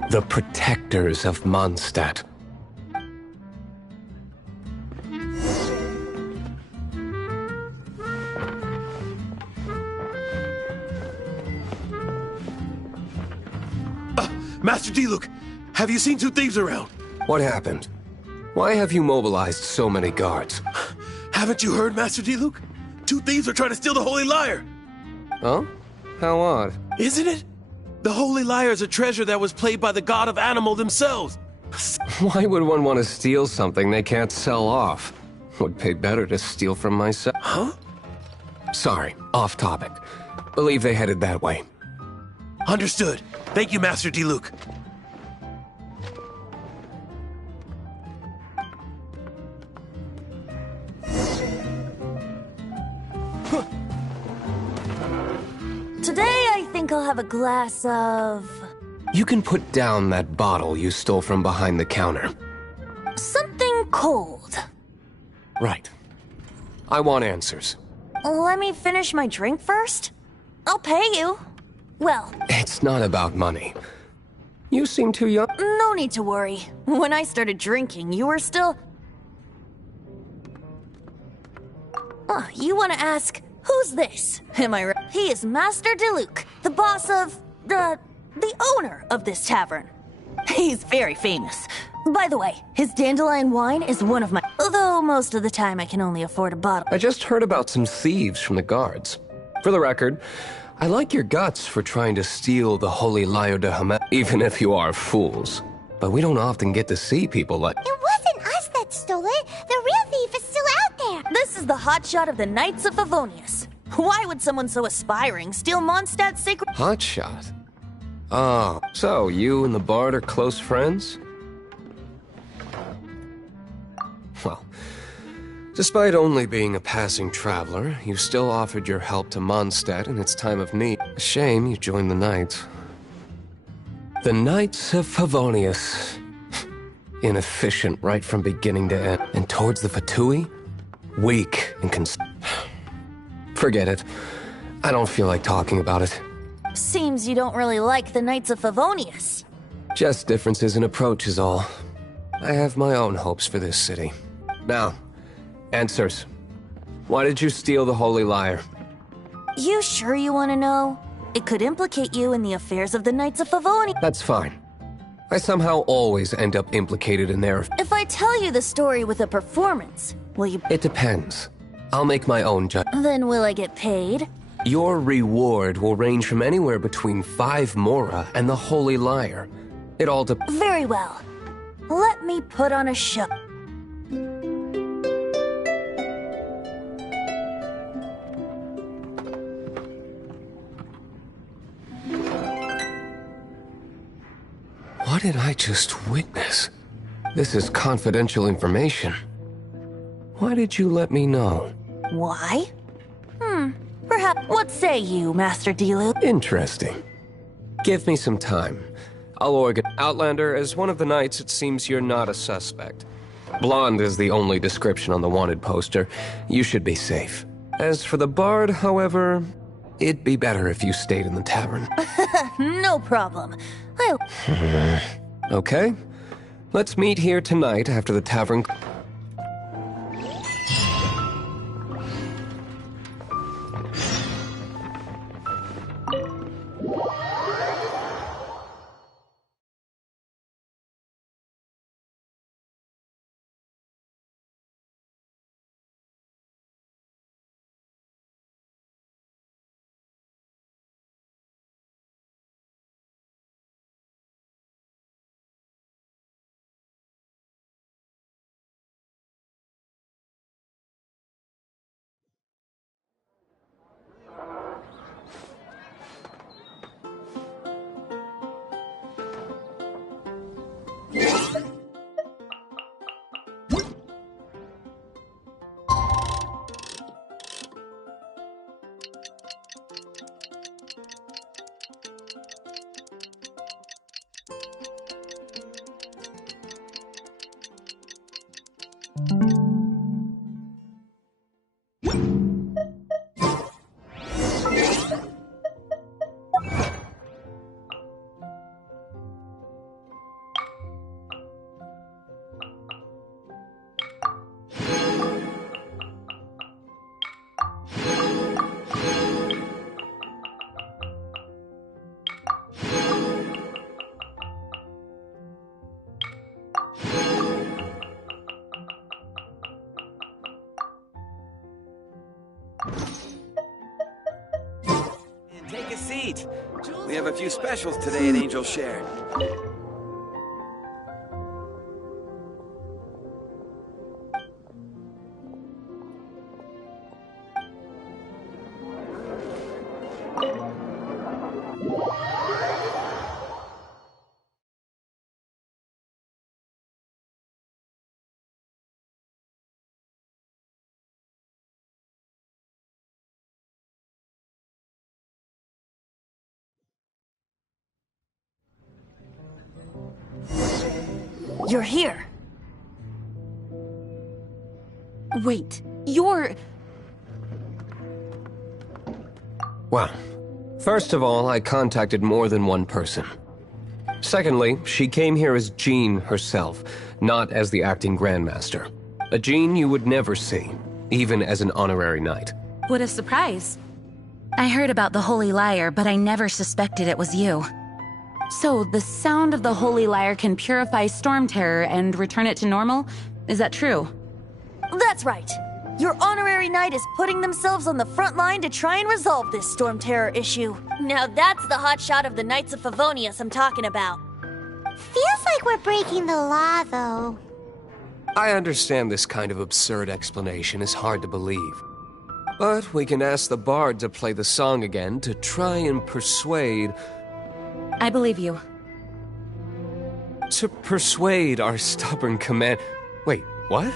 The protectors of Mondstadt. Master Diluc, have you seen two thieves around? What happened? Why have you mobilized so many guards? Haven't you heard, Master Diluc? Two thieves are trying to steal the Holy Lyre! Huh? How odd. Isn't it? The Holy Lyre is a treasure that was played by the god of animal themselves. Why would one want to steal something they can't sell off? Would pay better to steal from myself. Huh? Sorry, off topic. Believe they headed that way. Understood. Thank you, Master Diluc. Today, I think I'll have a glass of... You can put down that bottle you stole from behind the counter. something cold. Right. I want answers. Let me finish my drink first. I'll pay you. Well, It's not about money. You seem too young. no need to worry. When I started drinking, you were still... Oh, you want to ask, who's this? Am I right? He is Master Diluc, the boss of... the owner of this tavern. He's very famous. By the way, his dandelion wine is one of my... Although most of the time I can only afford a bottle. I just heard about some thieves from the guards. For the record, I like your guts for trying to steal the Holy Lyre de Hamet, even if you are fools. But we don't often get to see people like... It wasn't us that stole it. The real thief is still out there. This is the hotshot of the Knights of Favonius. Why would someone so aspiring steal Mondstadt's sacred... Hotshot? Oh, so you and the bard are close friends? Well, despite only being a passing traveler, you still offered your help to Mondstadt in its time of need. A shame you joined the Knights. The Knights of Favonius. Inefficient right from beginning to end. And towards the Fatui? Weak and Forget it. I don't feel like talking about it. Seems you don't really like the Knights of Favonius. Just differences in approach is all. I have my own hopes for this city. Now, answers. Why did you steal the Holy Lyre? You sure you want to know? It could implicate you in the affairs of the Knights of Favonius. That's fine. I somehow always end up implicated in their... If I tell you the story with a performance, will you... It depends. I'll make my own judgment. Then will I get paid? Your reward will range from anywhere between 5 Mora and the Holy Lyre. It all depends. Very well. Let me put on a show. What did I just witness? This is confidential information. Why did you let me know? Why? Perhaps... What say you, Master Diluc? Interesting. Give me some time. I'll organize... Outlander, as one of the knights, it seems you're not a suspect. Blonde is the only description on the wanted poster. You should be safe. As for the bard, however, it'd be better if you stayed in the tavern. No problem. Okay. Let's meet here tonight after the tavern... Take a seat. We have a few specials today at Angel Share. You're here. Wait, you're... Well, first of all, I contacted more than one person. Secondly, she came here as Jean herself, not as the acting Grandmaster. A Jean you would never see, even as an honorary knight. What a surprise. I heard about the Holy Lyre, but I never suspected it was you. So, the sound of the Holy Lyre can purify Storm Terror and return it to normal? Is that true? That's right. Your honorary knight is putting themselves on the front line to try and resolve this Storm Terror issue. Now that's the hotshot of the Knights of Favonius I'm talking about. Feels like we're breaking the law, though. I understand this kind of absurd explanation is hard to believe. But we can ask the bard to play the song again to try and persuade... I believe you. To persuade our stubborn command... Wait, what?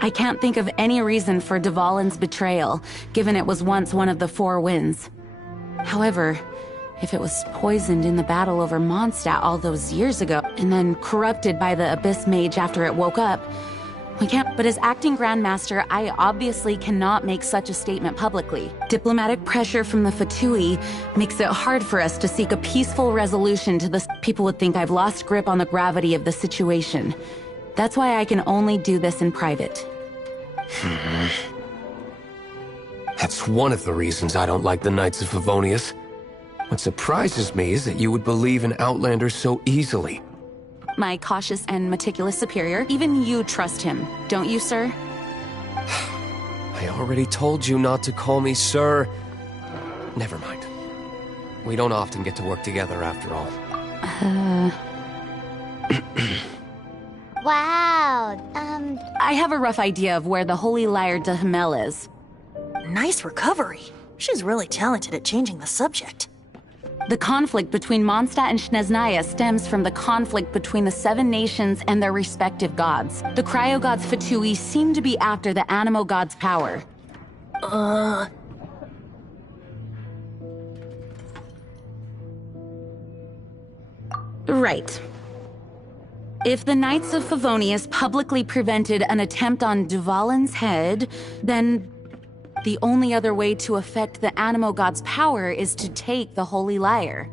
I can't think of any reason for Dvalin's betrayal, given it was once one of the Four Winds. However, if it was poisoned in the battle over Mondstadt all those years ago, and then corrupted by the Abyss Mage after it woke up, we can't. But as acting Grandmaster, I obviously cannot make such a statement publicly. Diplomatic pressure from the Fatui makes it hard for us to seek a peaceful resolution to this. People would think I've lost grip on the gravity of the situation. That's why I can only do this in private. That's one of the reasons I don't like the Knights of Favonius. What surprises me is that you would believe in Outlanders so easily. My cautious and meticulous superior, even you trust him, don't you, sir? I already told you not to call me sir. Never mind. We don't often get to work together after all. Wow, I have a rough idea of where the Holy Lyre de Himmel is. Nice recovery. She's really talented at changing the subject. The conflict between Mondstadt and Snezhnaya stems from the conflict between the Seven Nations and their respective gods. The cryo-gods Fatui seem to be after the Animo god's power. Right. If the Knights of Favonius publicly prevented an attempt on Dvalin's head, then the only other way to affect the Animo god's power is to take the Holy Lyre.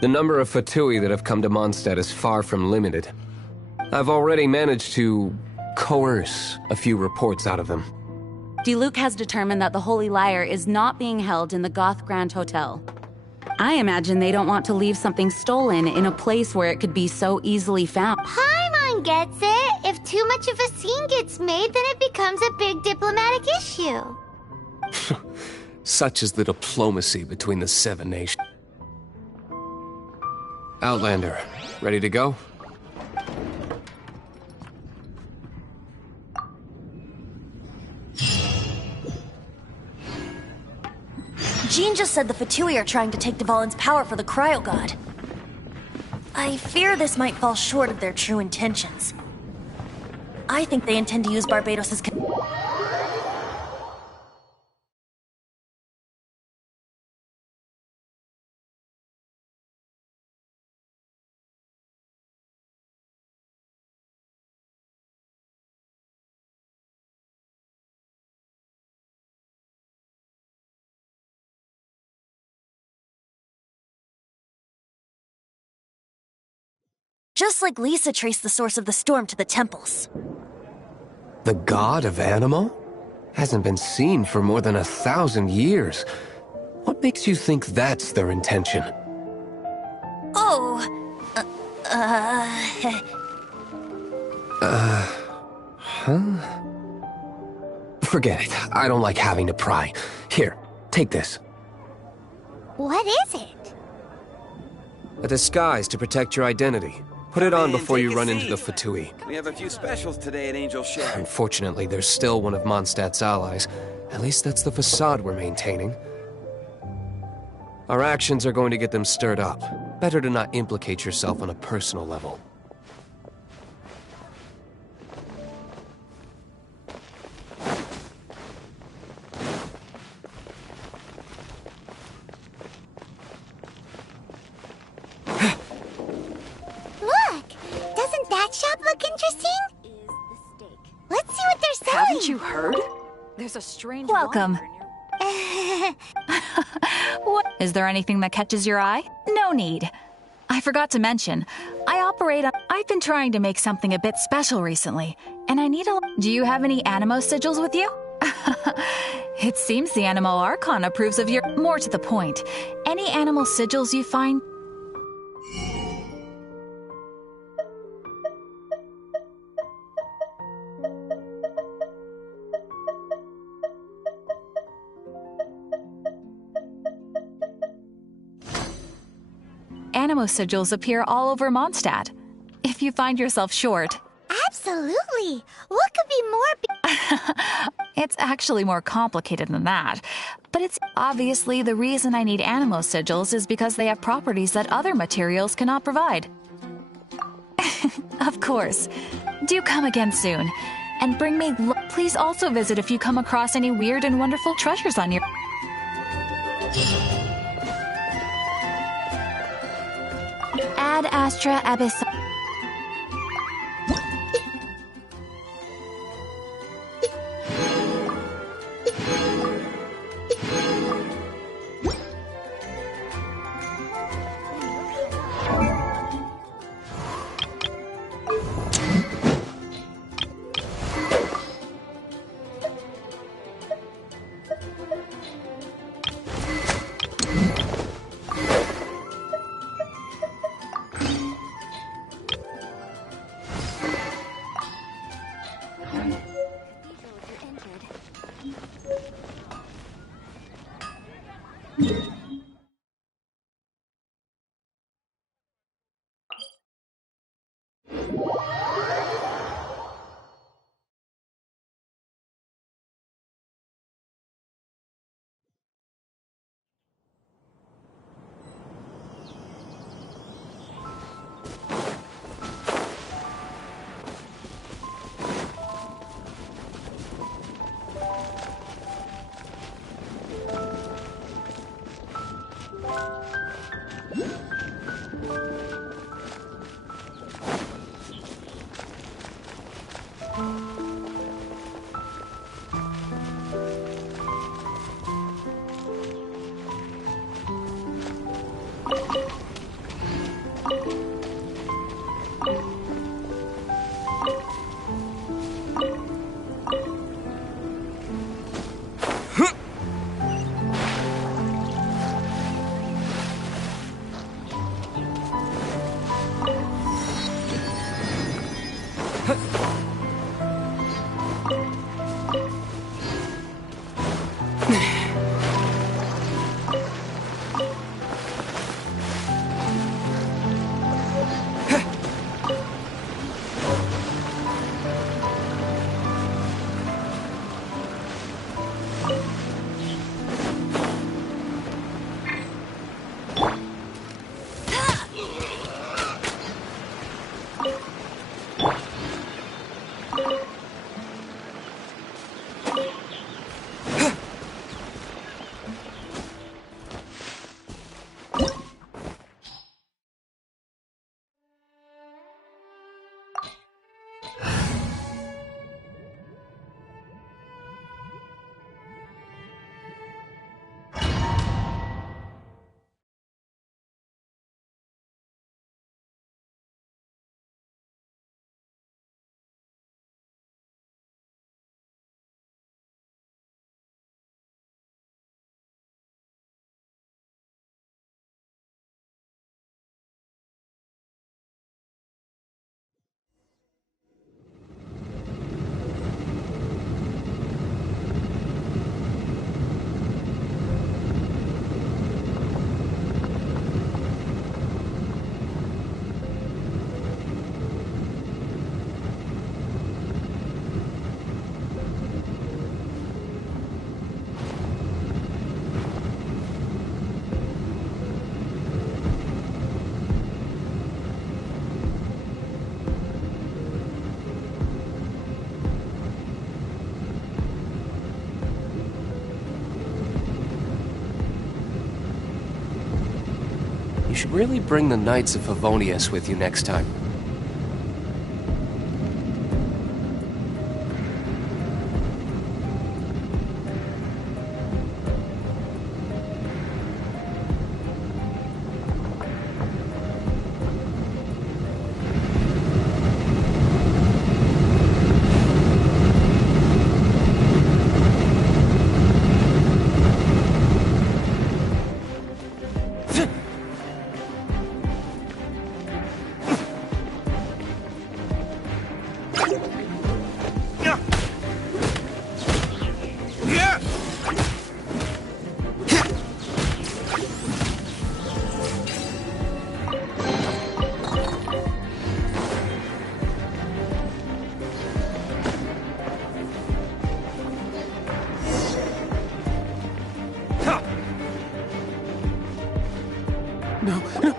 The number of Fatui that have come to Mondstadt is far from limited. I've already managed to coerce a few reports out of them. Diluc has determined that the Holy Lyre is not being held in the Goth Grand Hotel. I imagine they don't want to leave something stolen in a place where it could be so easily found. Paimon gets it. If too much of a scene gets made, then it becomes a big diplomatic issue. Such is the diplomacy between the Seven Nations. Outlander, ready to go? Jean just said the Fatui are trying to take Dvalin's power for the Cryo God. I fear this might fall short of their true intentions. I think they intend to use Barbados' Just like Lisa traced the source of the storm to the temples. The god of Animo? Hasn't been seen for more than 1,000 years. What makes you think that's their intention? Oh, Huh? Forget it. I don't like having to pry. Here, take this. What is it? A disguise to protect your identity. Put it on before you run into the Fatui. We have a few specials today at Angel Share. Unfortunately, there's still one of Mondstadt's allies. At least that's the facade we're maintaining. Our actions are going to get them stirred up. Better to not implicate yourself on a personal level. Look! Doesn't that shop look interesting? Let's see what they're selling. Haven't you heard? There's a strange welcome. What? Is there anything that catches your eye? No need. I forgot to mention, I've been trying to make something a bit special recently, and I need a... Do you have any Animo sigils with you? It seems the Animo Archon approves of your... More to the point, any animal sigils you find... Animo sigils appear all over Mondstadt. If you find yourself short... Absolutely! What could be more... It's actually more complicated than that. But it's obviously the reason I need Animo sigils is because they have properties that other materials cannot provide. Of course. Do come again soon. And bring me... Please also visit if you come across any weird and wonderful treasures on your... Ad Astra Abyss. should really bring the Knights of Favonius with you next time.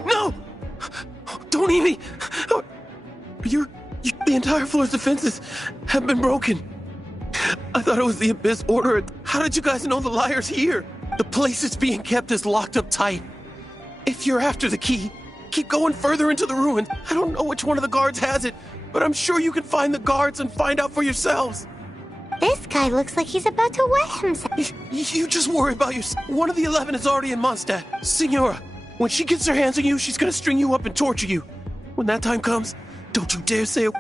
No! Don't eat me! The entire floor's defenses have been broken. I thought it was the Abyss Order. How did you guys know the liar's here? The place it's being kept is locked up tight. If you're after the key, keep going further into the ruin. I don't know which one of the guards has it, but I'm sure you can find the guards and find out for yourselves. This guy looks like he's about to wet himself. You just worry about yourself. One of the 11 is already in Mondstadt. Signora, when she gets her hands on you, she's gonna string you up and torture you. When that time comes, don't you dare say a...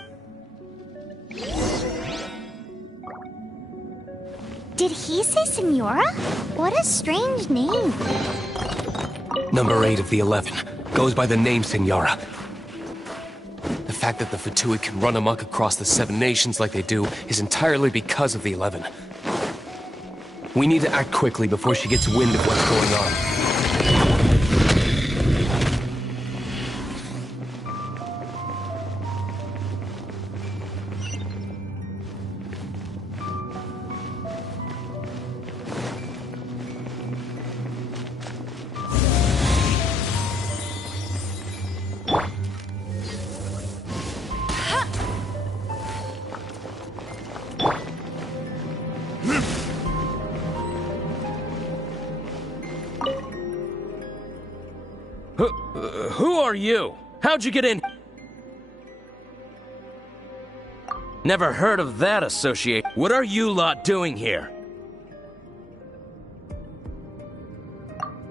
Did he say Signora? What a strange name. Number 8 of the 11 goes by the name Signora. The fact that the Fatui can run amok across the 7 nations like they do is entirely because of the 11. We need to act quickly before she gets wind of what's going on. Who are you? How'd you get in? Never heard of that associate. What are you lot doing here?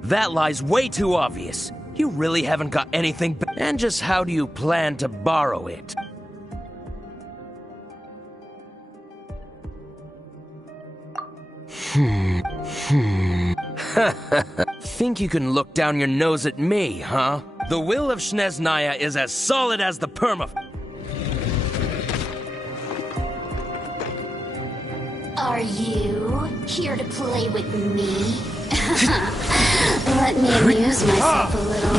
That lie's way too obvious. You really haven't got anything. And just how do you plan to borrow it? Think you can look down your nose at me, huh? The will of Snezhnaya is as solid as the perma... Are you here to play with me? Let me amuse myself a little.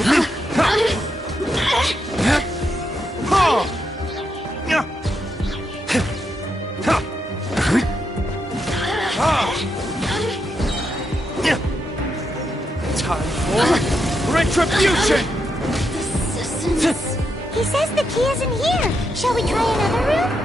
Time for retribution! He says the key isn't here. Shall we try another room?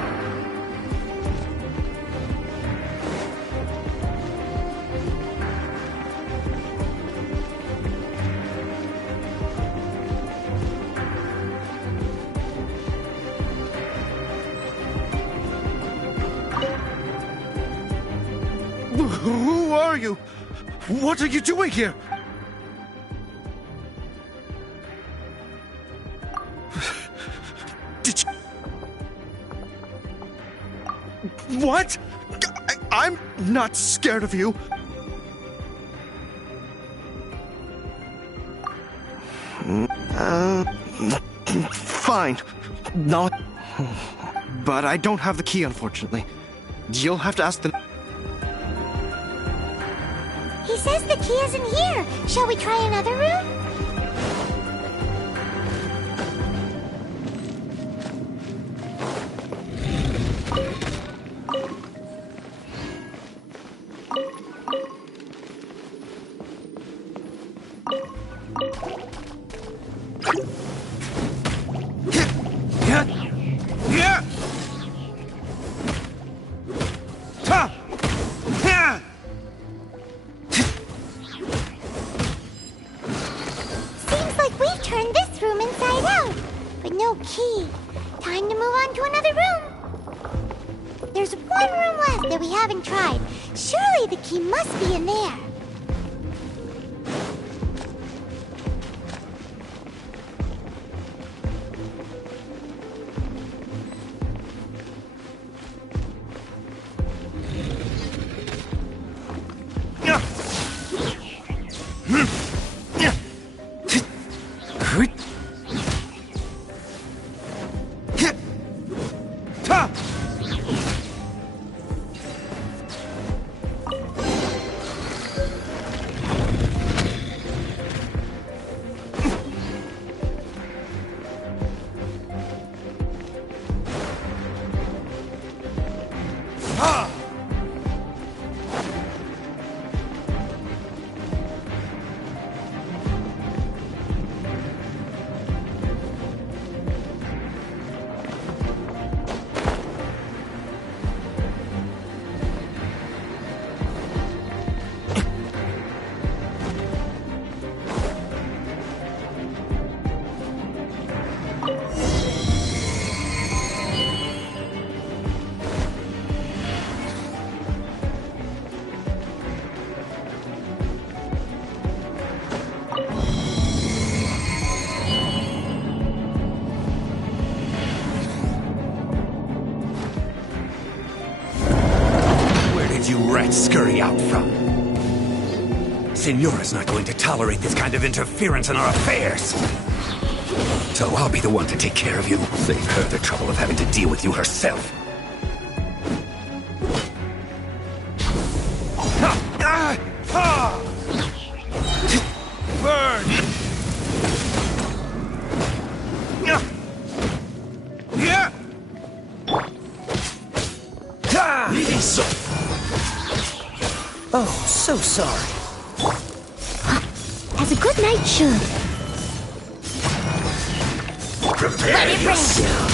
Who are you? What are you doing here? Did you... What? I'm not scared of you. Fine. No. But I don't have the key, unfortunately. You'll have to ask the... He says the key isn't here. Shall we try another room? with no key. Time to move on to another room. There's one room left that we haven't tried. Surely the key must be in there. You rats scurry out from? Signora's not going to tolerate this kind of interference in our affairs. So I'll be the one to take care of you. Save her the trouble of having to deal with you herself. Burn! Oh, so sorry. As a good knight should. Prepare yourself.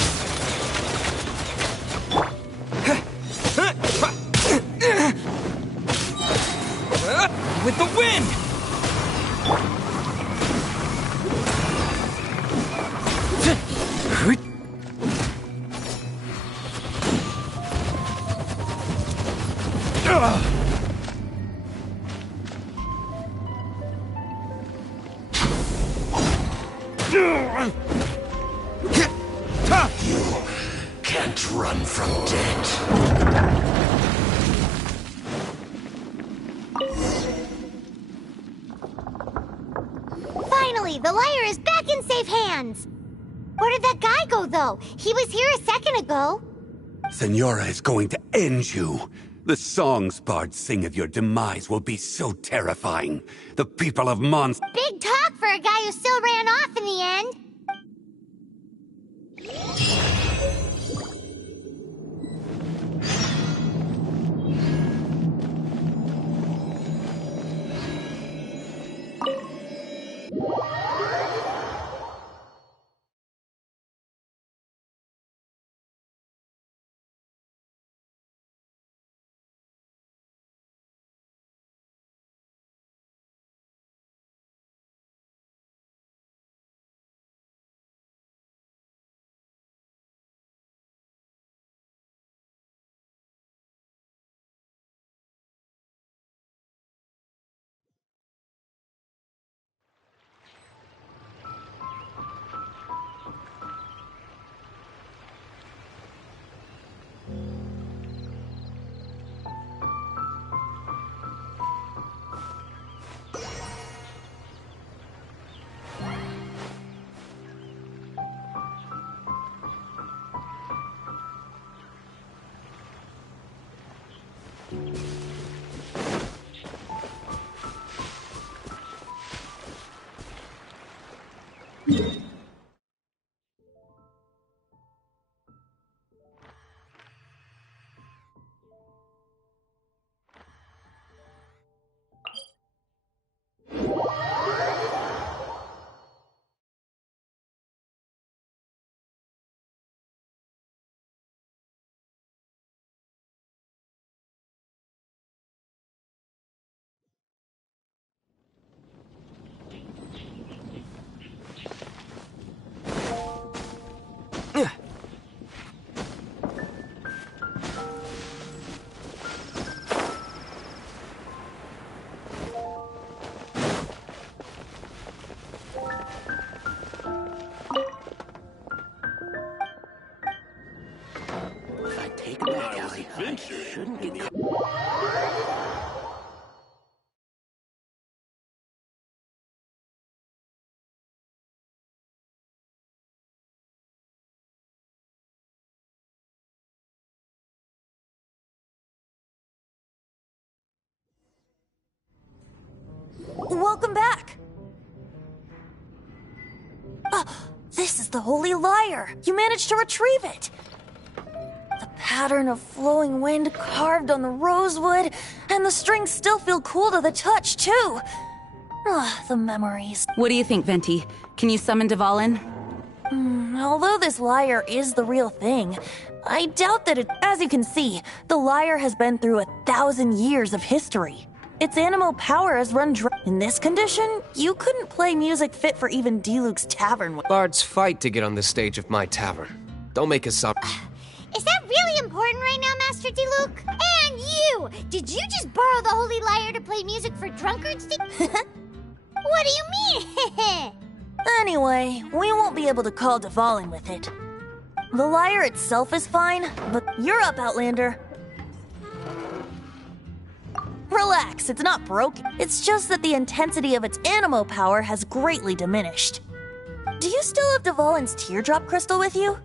With the wind! You can't run from death. Finally, the lyre is back in safe hands. Where did that guy go, though? He was here a second ago. Signora is going to end you. The songs bards sing of your demise will be so terrifying. The people of Mons... Big talk for a guy who still ran off in the end. shouldn't get caught. Welcome back! This is the Holy Lyre! You managed to retrieve it! The pattern of flowing wind carved on the rosewood, and the strings still feel cool to the touch, too! The memories. What do you think, Venti? Can you summon Dvalin? Although this lyre is the real thing, I doubt that it. As you can see, the lyre has been through 1,000 years of history. Its animal power has run dry. In this condition, you couldn't play music fit for even Diluc's tavern. Bards fight to get on the stage of my tavern. Don't make us up. Is that really important right now, Master Diluc? And you! Did you just borrow the Holy Lyre to play music for drunkards? What do you mean? Anyway, we won't be able to call Dvalin with it. The lyre itself is fine, but you're up, Outlander. Relax, it's not broken. It's just that the intensity of its animo power has greatly diminished. Do you still have Dvalin's teardrop crystal with you?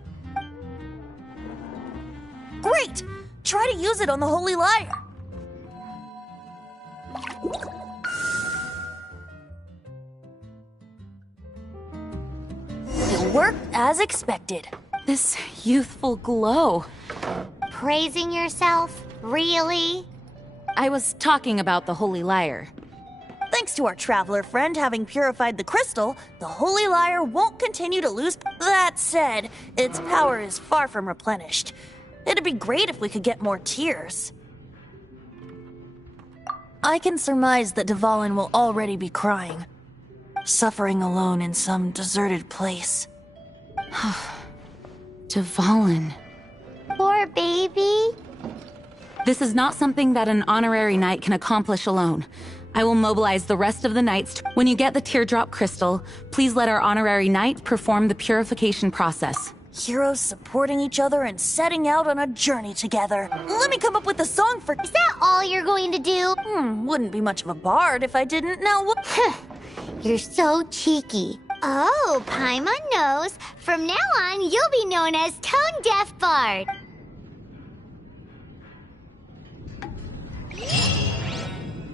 Great! Try to use it on the Holy Lyre. It worked as expected. This youthful glow. Praising yourself? Really? I was talking about the Holy Lyre. Thanks to our traveler friend having purified the crystal, the Holy Lyre won't continue to lose. That said, its power is far from replenished. It'd be great if we could get more tears. I can surmise that Dvalin will already be crying, suffering alone in some deserted place. Dvalin. Poor baby. This is not something that an honorary knight can accomplish alone. I will mobilize the rest of the knights. When you get the teardrop crystal, please let our honorary knight perform the purification process. Heroes supporting each other and setting out on a journey together. Let me come up with a song for. Is that all you're going to do? Wouldn't be much of a bard if I didn't. Now what? You're so cheeky. Oh, Paimon knows. From now on, you'll be known as Tone Deaf Bard.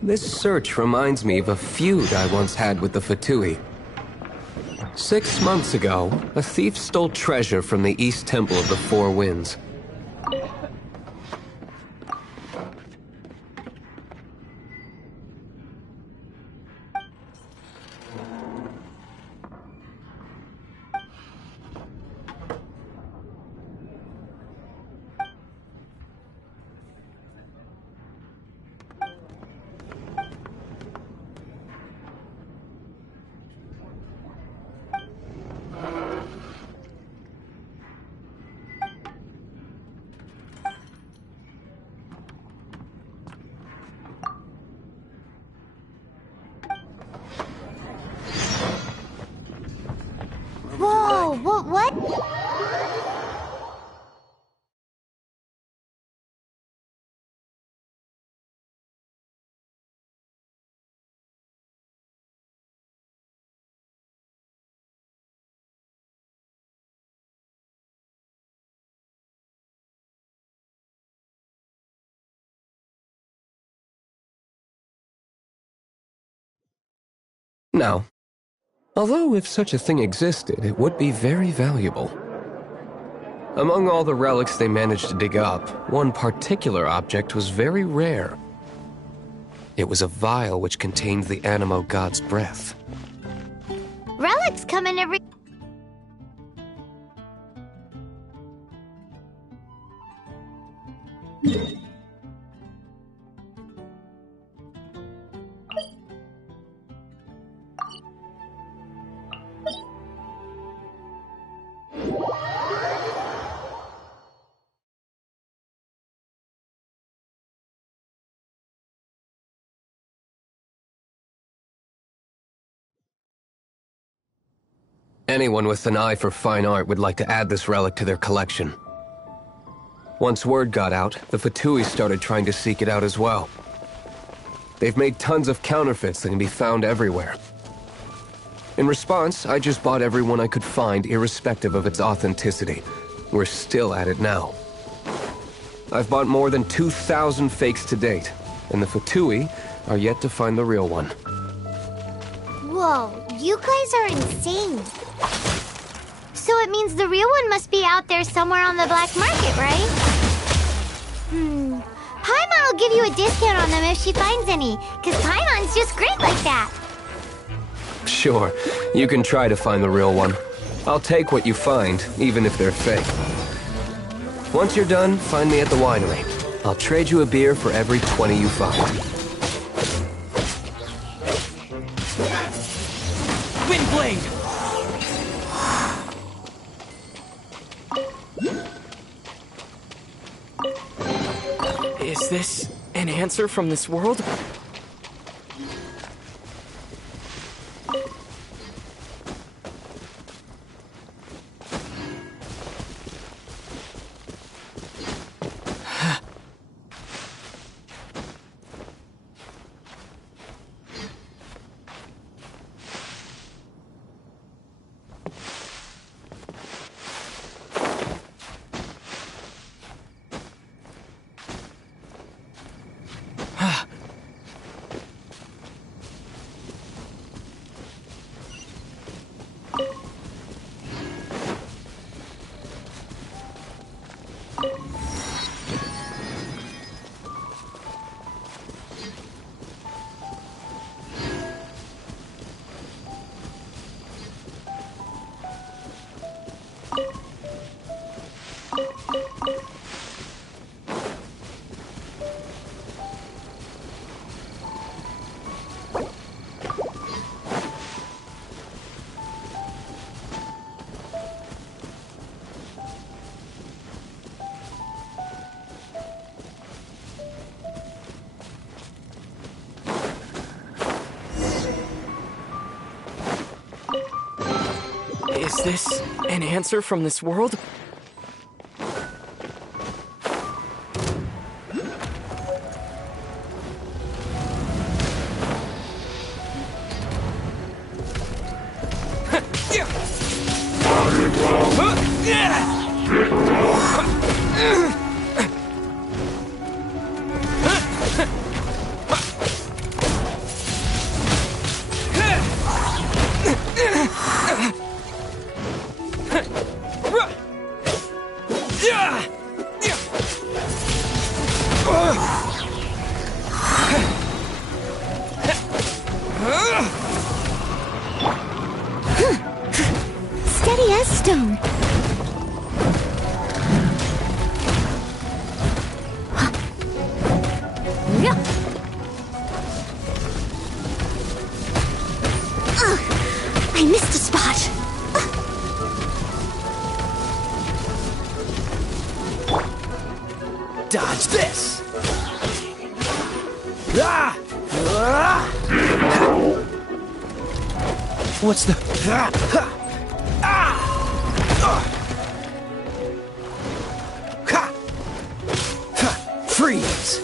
This search reminds me of a feud I once had with the Fatui. 6 months ago, a thief stole treasure from the East Temple of the Four Winds. Whoa, what? Now, although if such a thing existed, it would be very valuable. Among all the relics they managed to dig up, one particular object was very rare. It was a vial which contained the Animo god's breath. Relics come in every... Anyone with an eye for fine art would like to add this relic to their collection. Once word got out, the Fatui started trying to seek it out as well. They've made tons of counterfeits that can be found everywhere. In response, I just bought everyone I could find, irrespective of its authenticity. We're still at it now. I've bought more than 2,000 fakes to date, and the Fatui are yet to find the real one. Whoa, you guys are insane. So it means the real one must be out there somewhere on the black market, right? Paimon will give you a discount on them if she finds any, because Paimon's just great like that. Sure, you can try to find the real one. I'll take what you find, even if they're fake. Once you're done, find me at the winery. I'll trade you a beer for every 20 you find. Windblade! Is this an answer from this world? Is this an answer from this world? Steady as stone. I missed a spot. Dodge this! What's the... Freeze!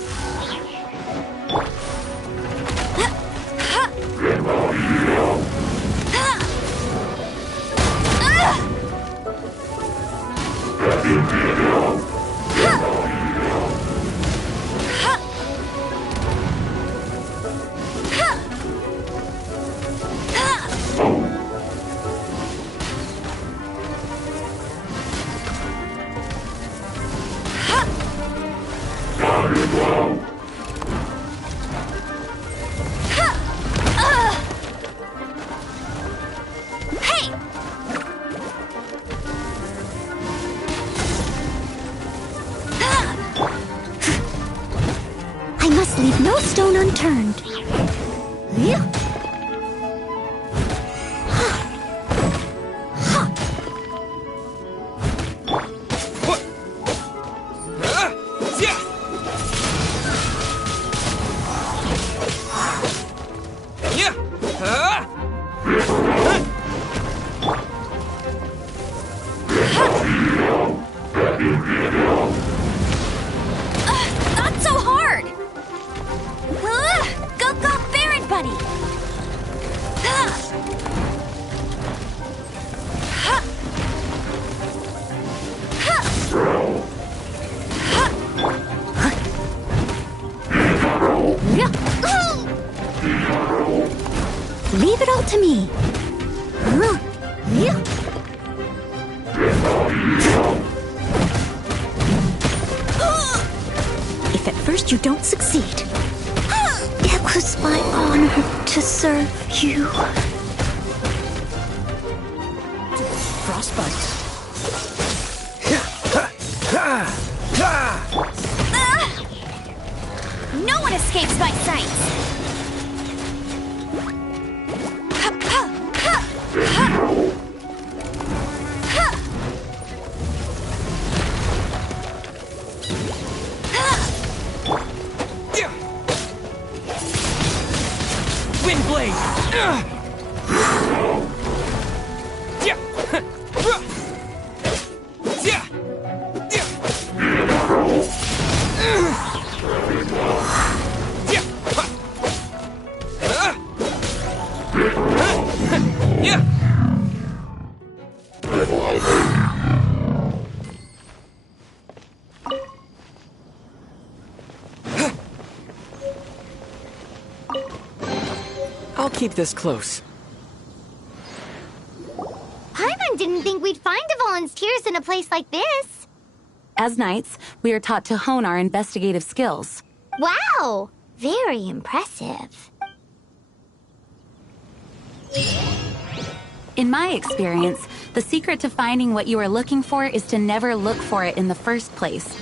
I must leave no stone unturned. Leave it all to me. If at first you don't succeed, it was my honor to serve you. Frostbite. No one escapes my sight! I'll keep this close. Paimon didn't think we'd find volunteers in a place like this. As knights, we are taught to hone our investigative skills. Wow! Very impressive. In my experience, the secret to finding what you are looking for is to never look for it in the first place.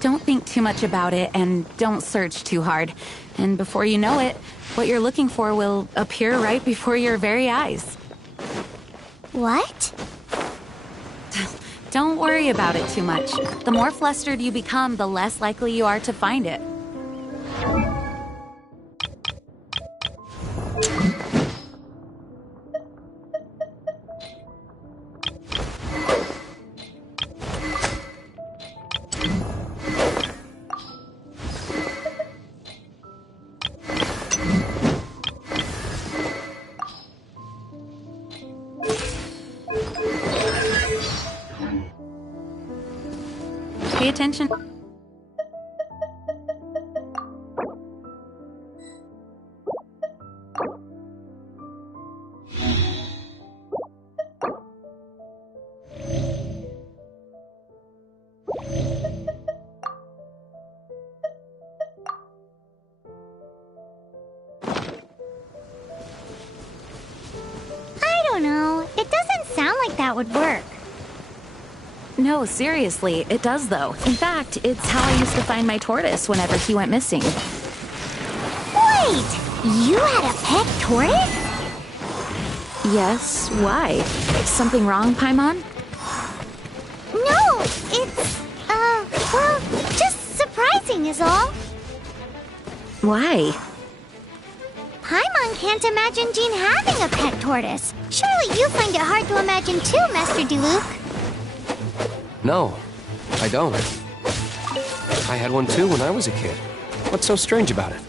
Don't think too much about it and don't search too hard. And before you know it, what you're looking for will appear right before your very eyes. What? Don't worry about it too much. The more flustered you become, the less likely you are to find it. Pay attention. I don't know. It doesn't sound like that would work. No, seriously, it does though. In fact, it's how I used to find my tortoise whenever he went missing. Wait! You had a pet tortoise? Yes, why? Something wrong, Paimon? No, it's, well, just surprising is all. Why? Paimon can't imagine Jean having a pet tortoise. Surely you find it hard to imagine too, Master Diluc. No, I don't. I had one too when I was a kid. What's so strange about it?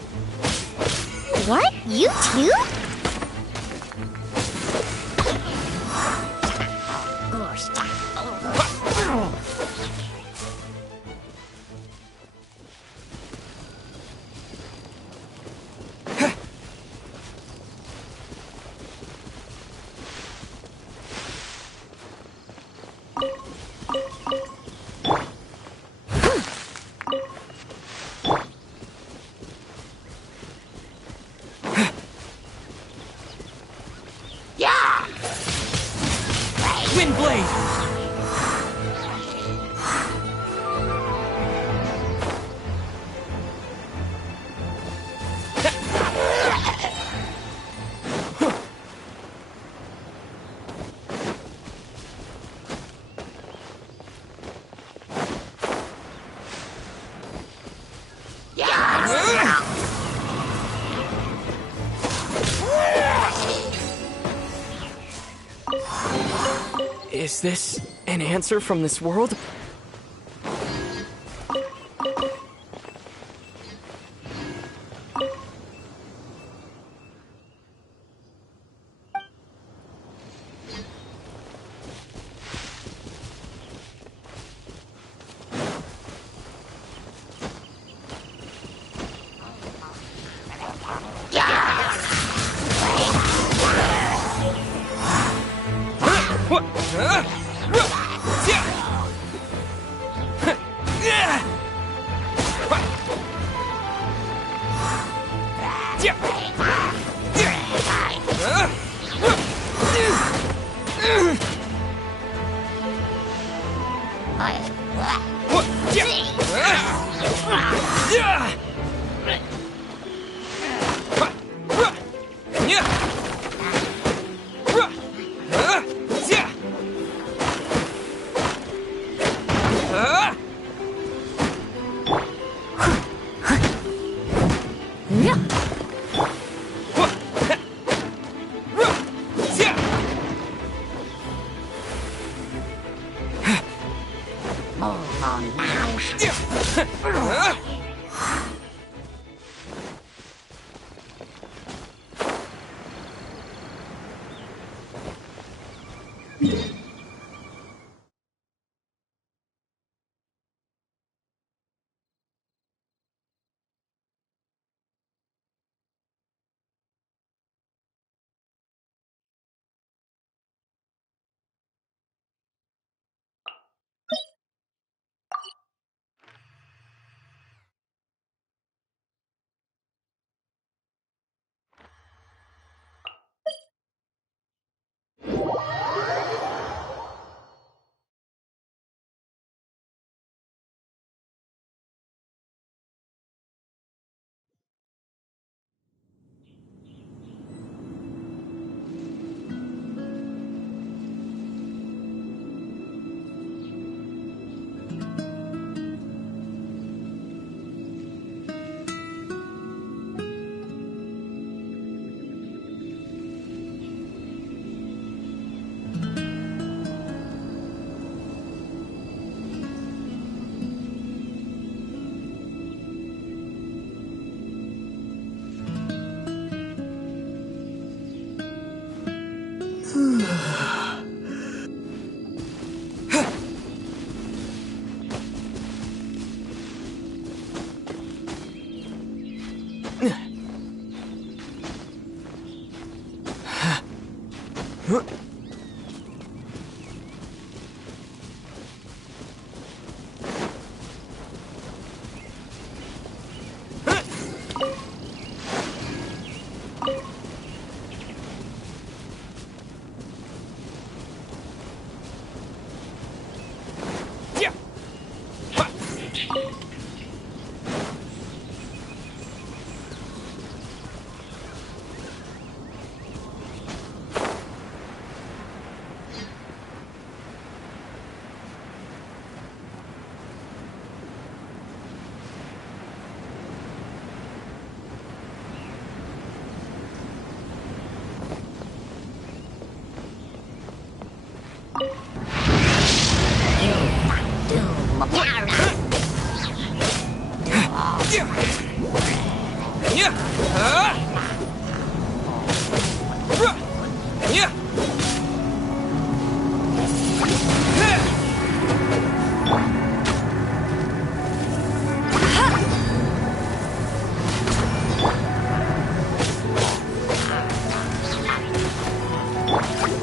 What? You too? Is this an answer from this world?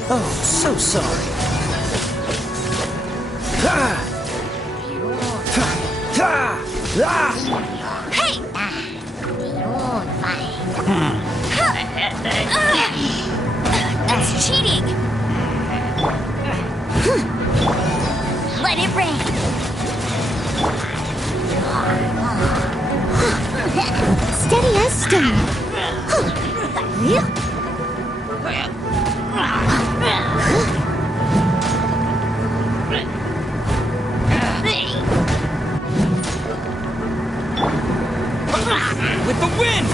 Oh, so sorry. Hey! That's cheating! Let it rain! Steady as stone. With the wind!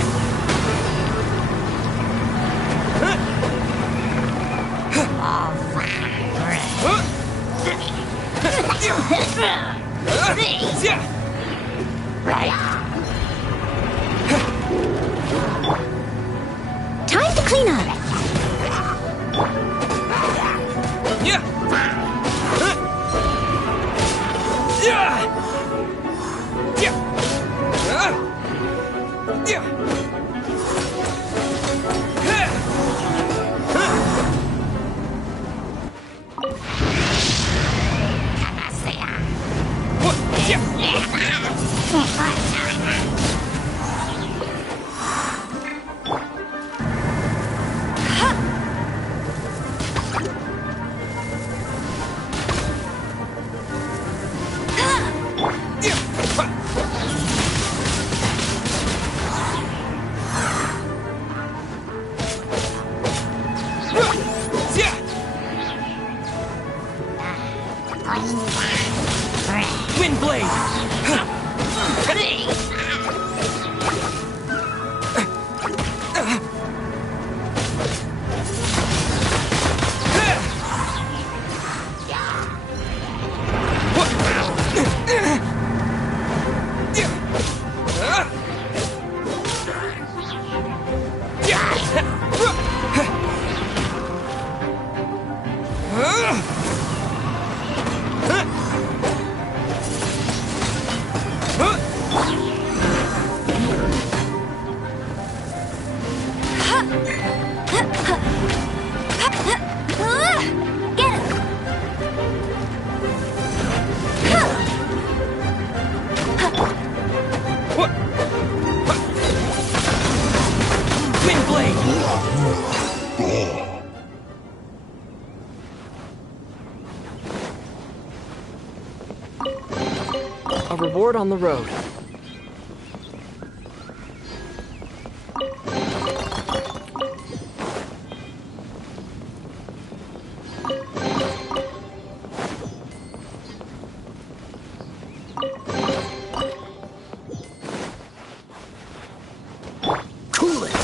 Time to clean up. Get him! Wind blade! A reward on the road. Cool it!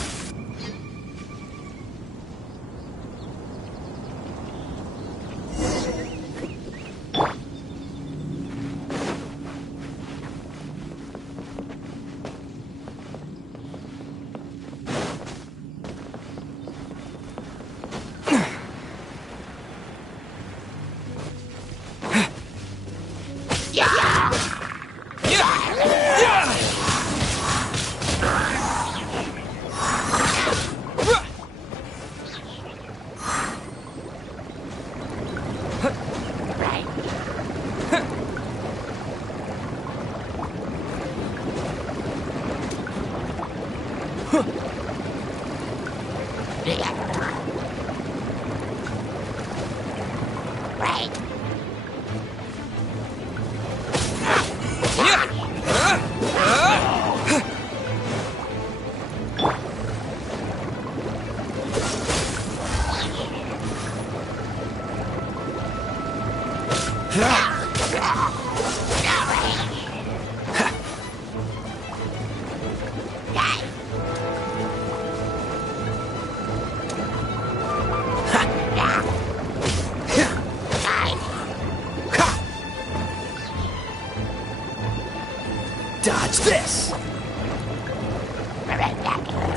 Dodge this!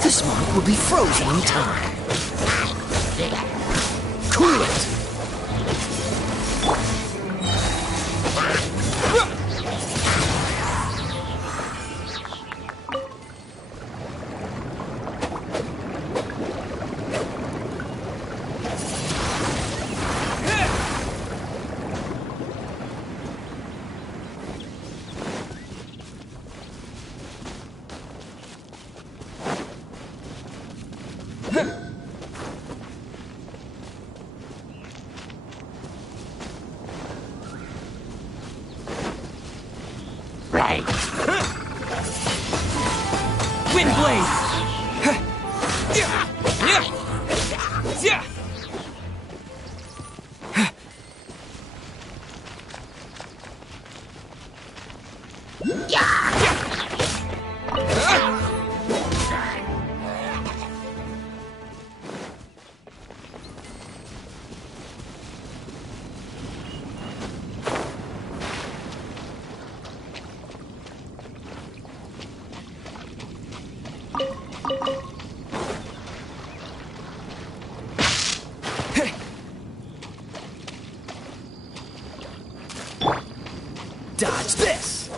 This moment will be frozen in time. Cool it! Wind blade! Dodge this!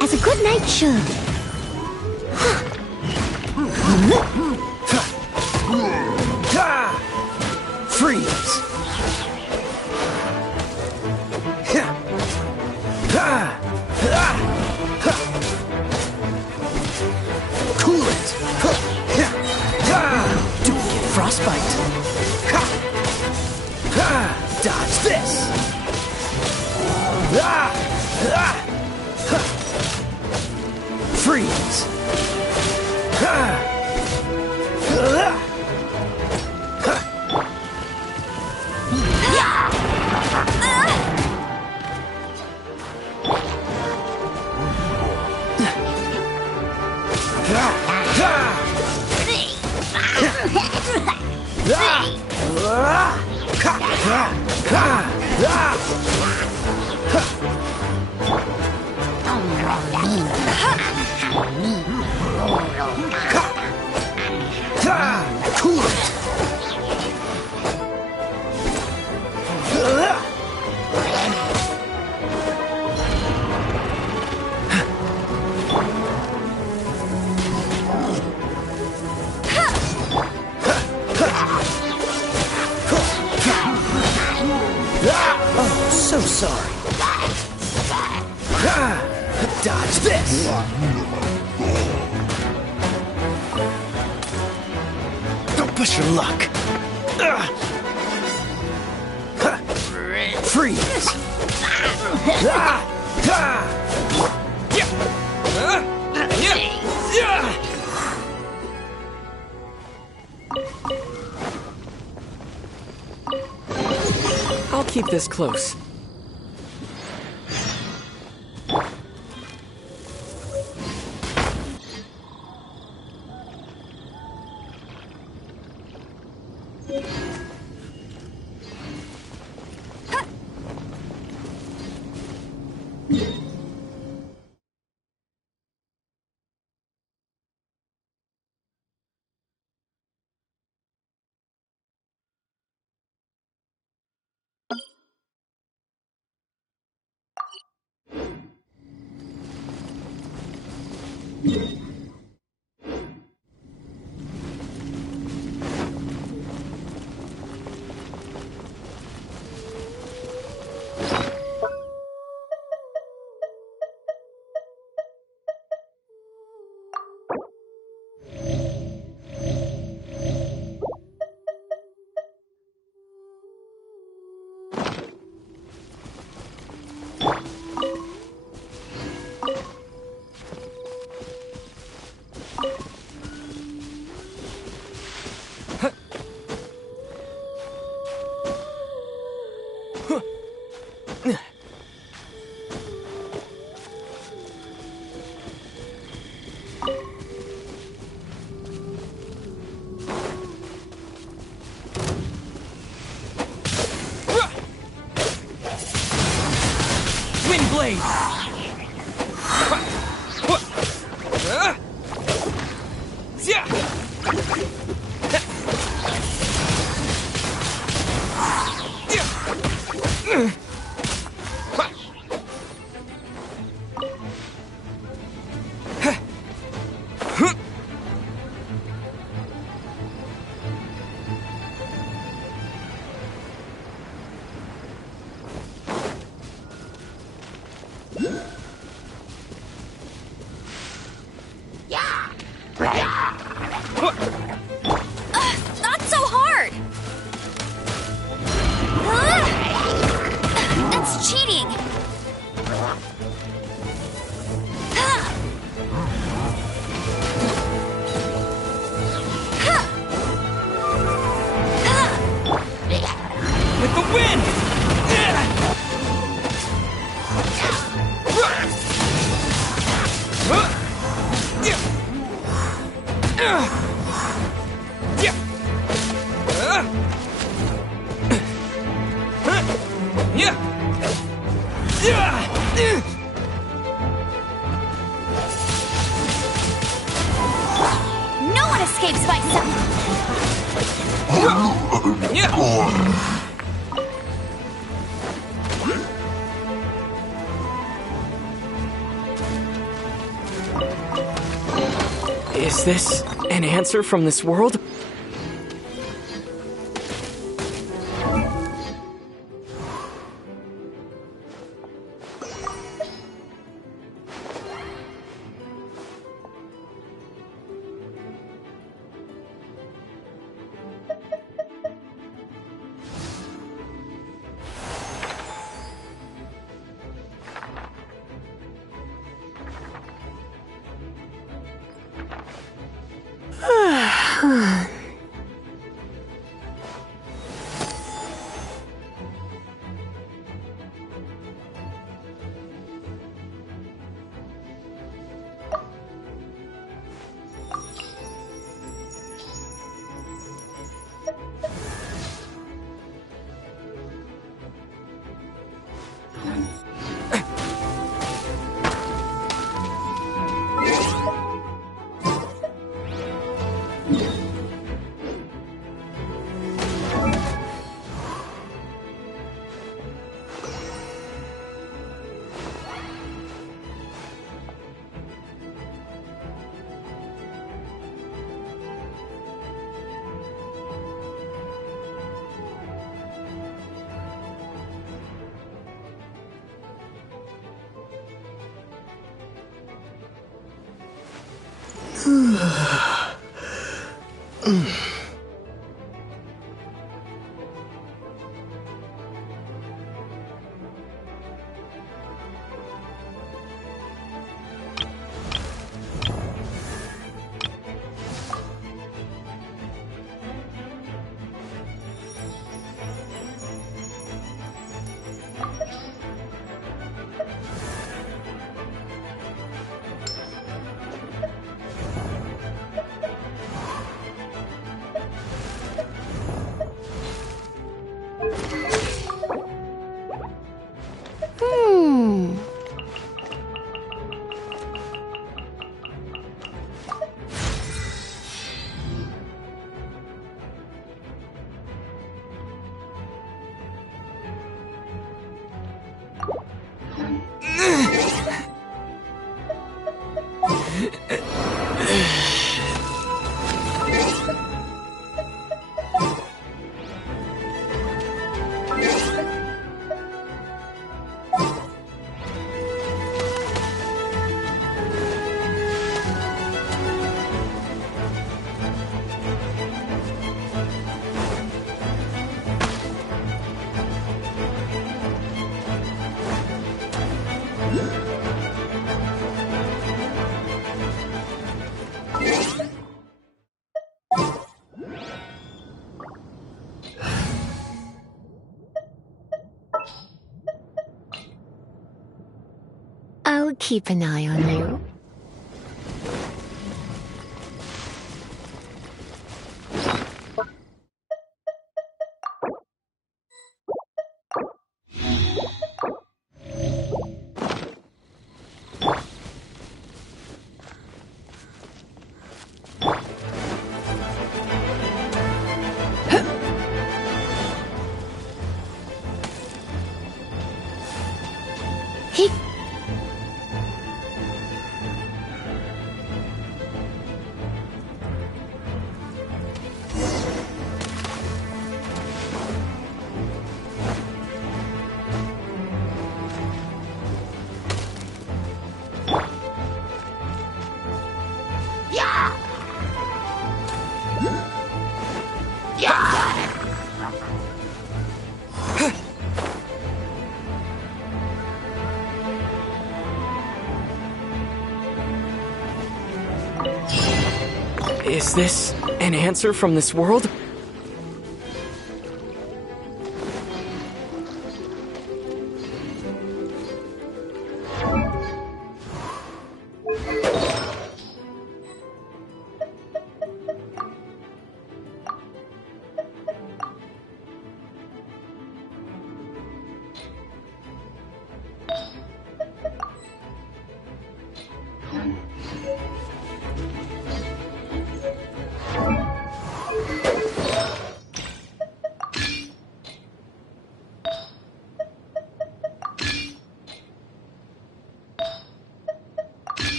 As a good knight should. Freeze! Cool it! Don't get frostbite! Dodge this! Freeze! Cool it! Oh, so sorry. Dodge this! Don't push your luck. Freeze! I'll keep this close. Blade! Not so hard! That's cheating! With the wind! No one escapes by Is this an answer from this world? I'll keep an eye on you. Is this an answer from this world?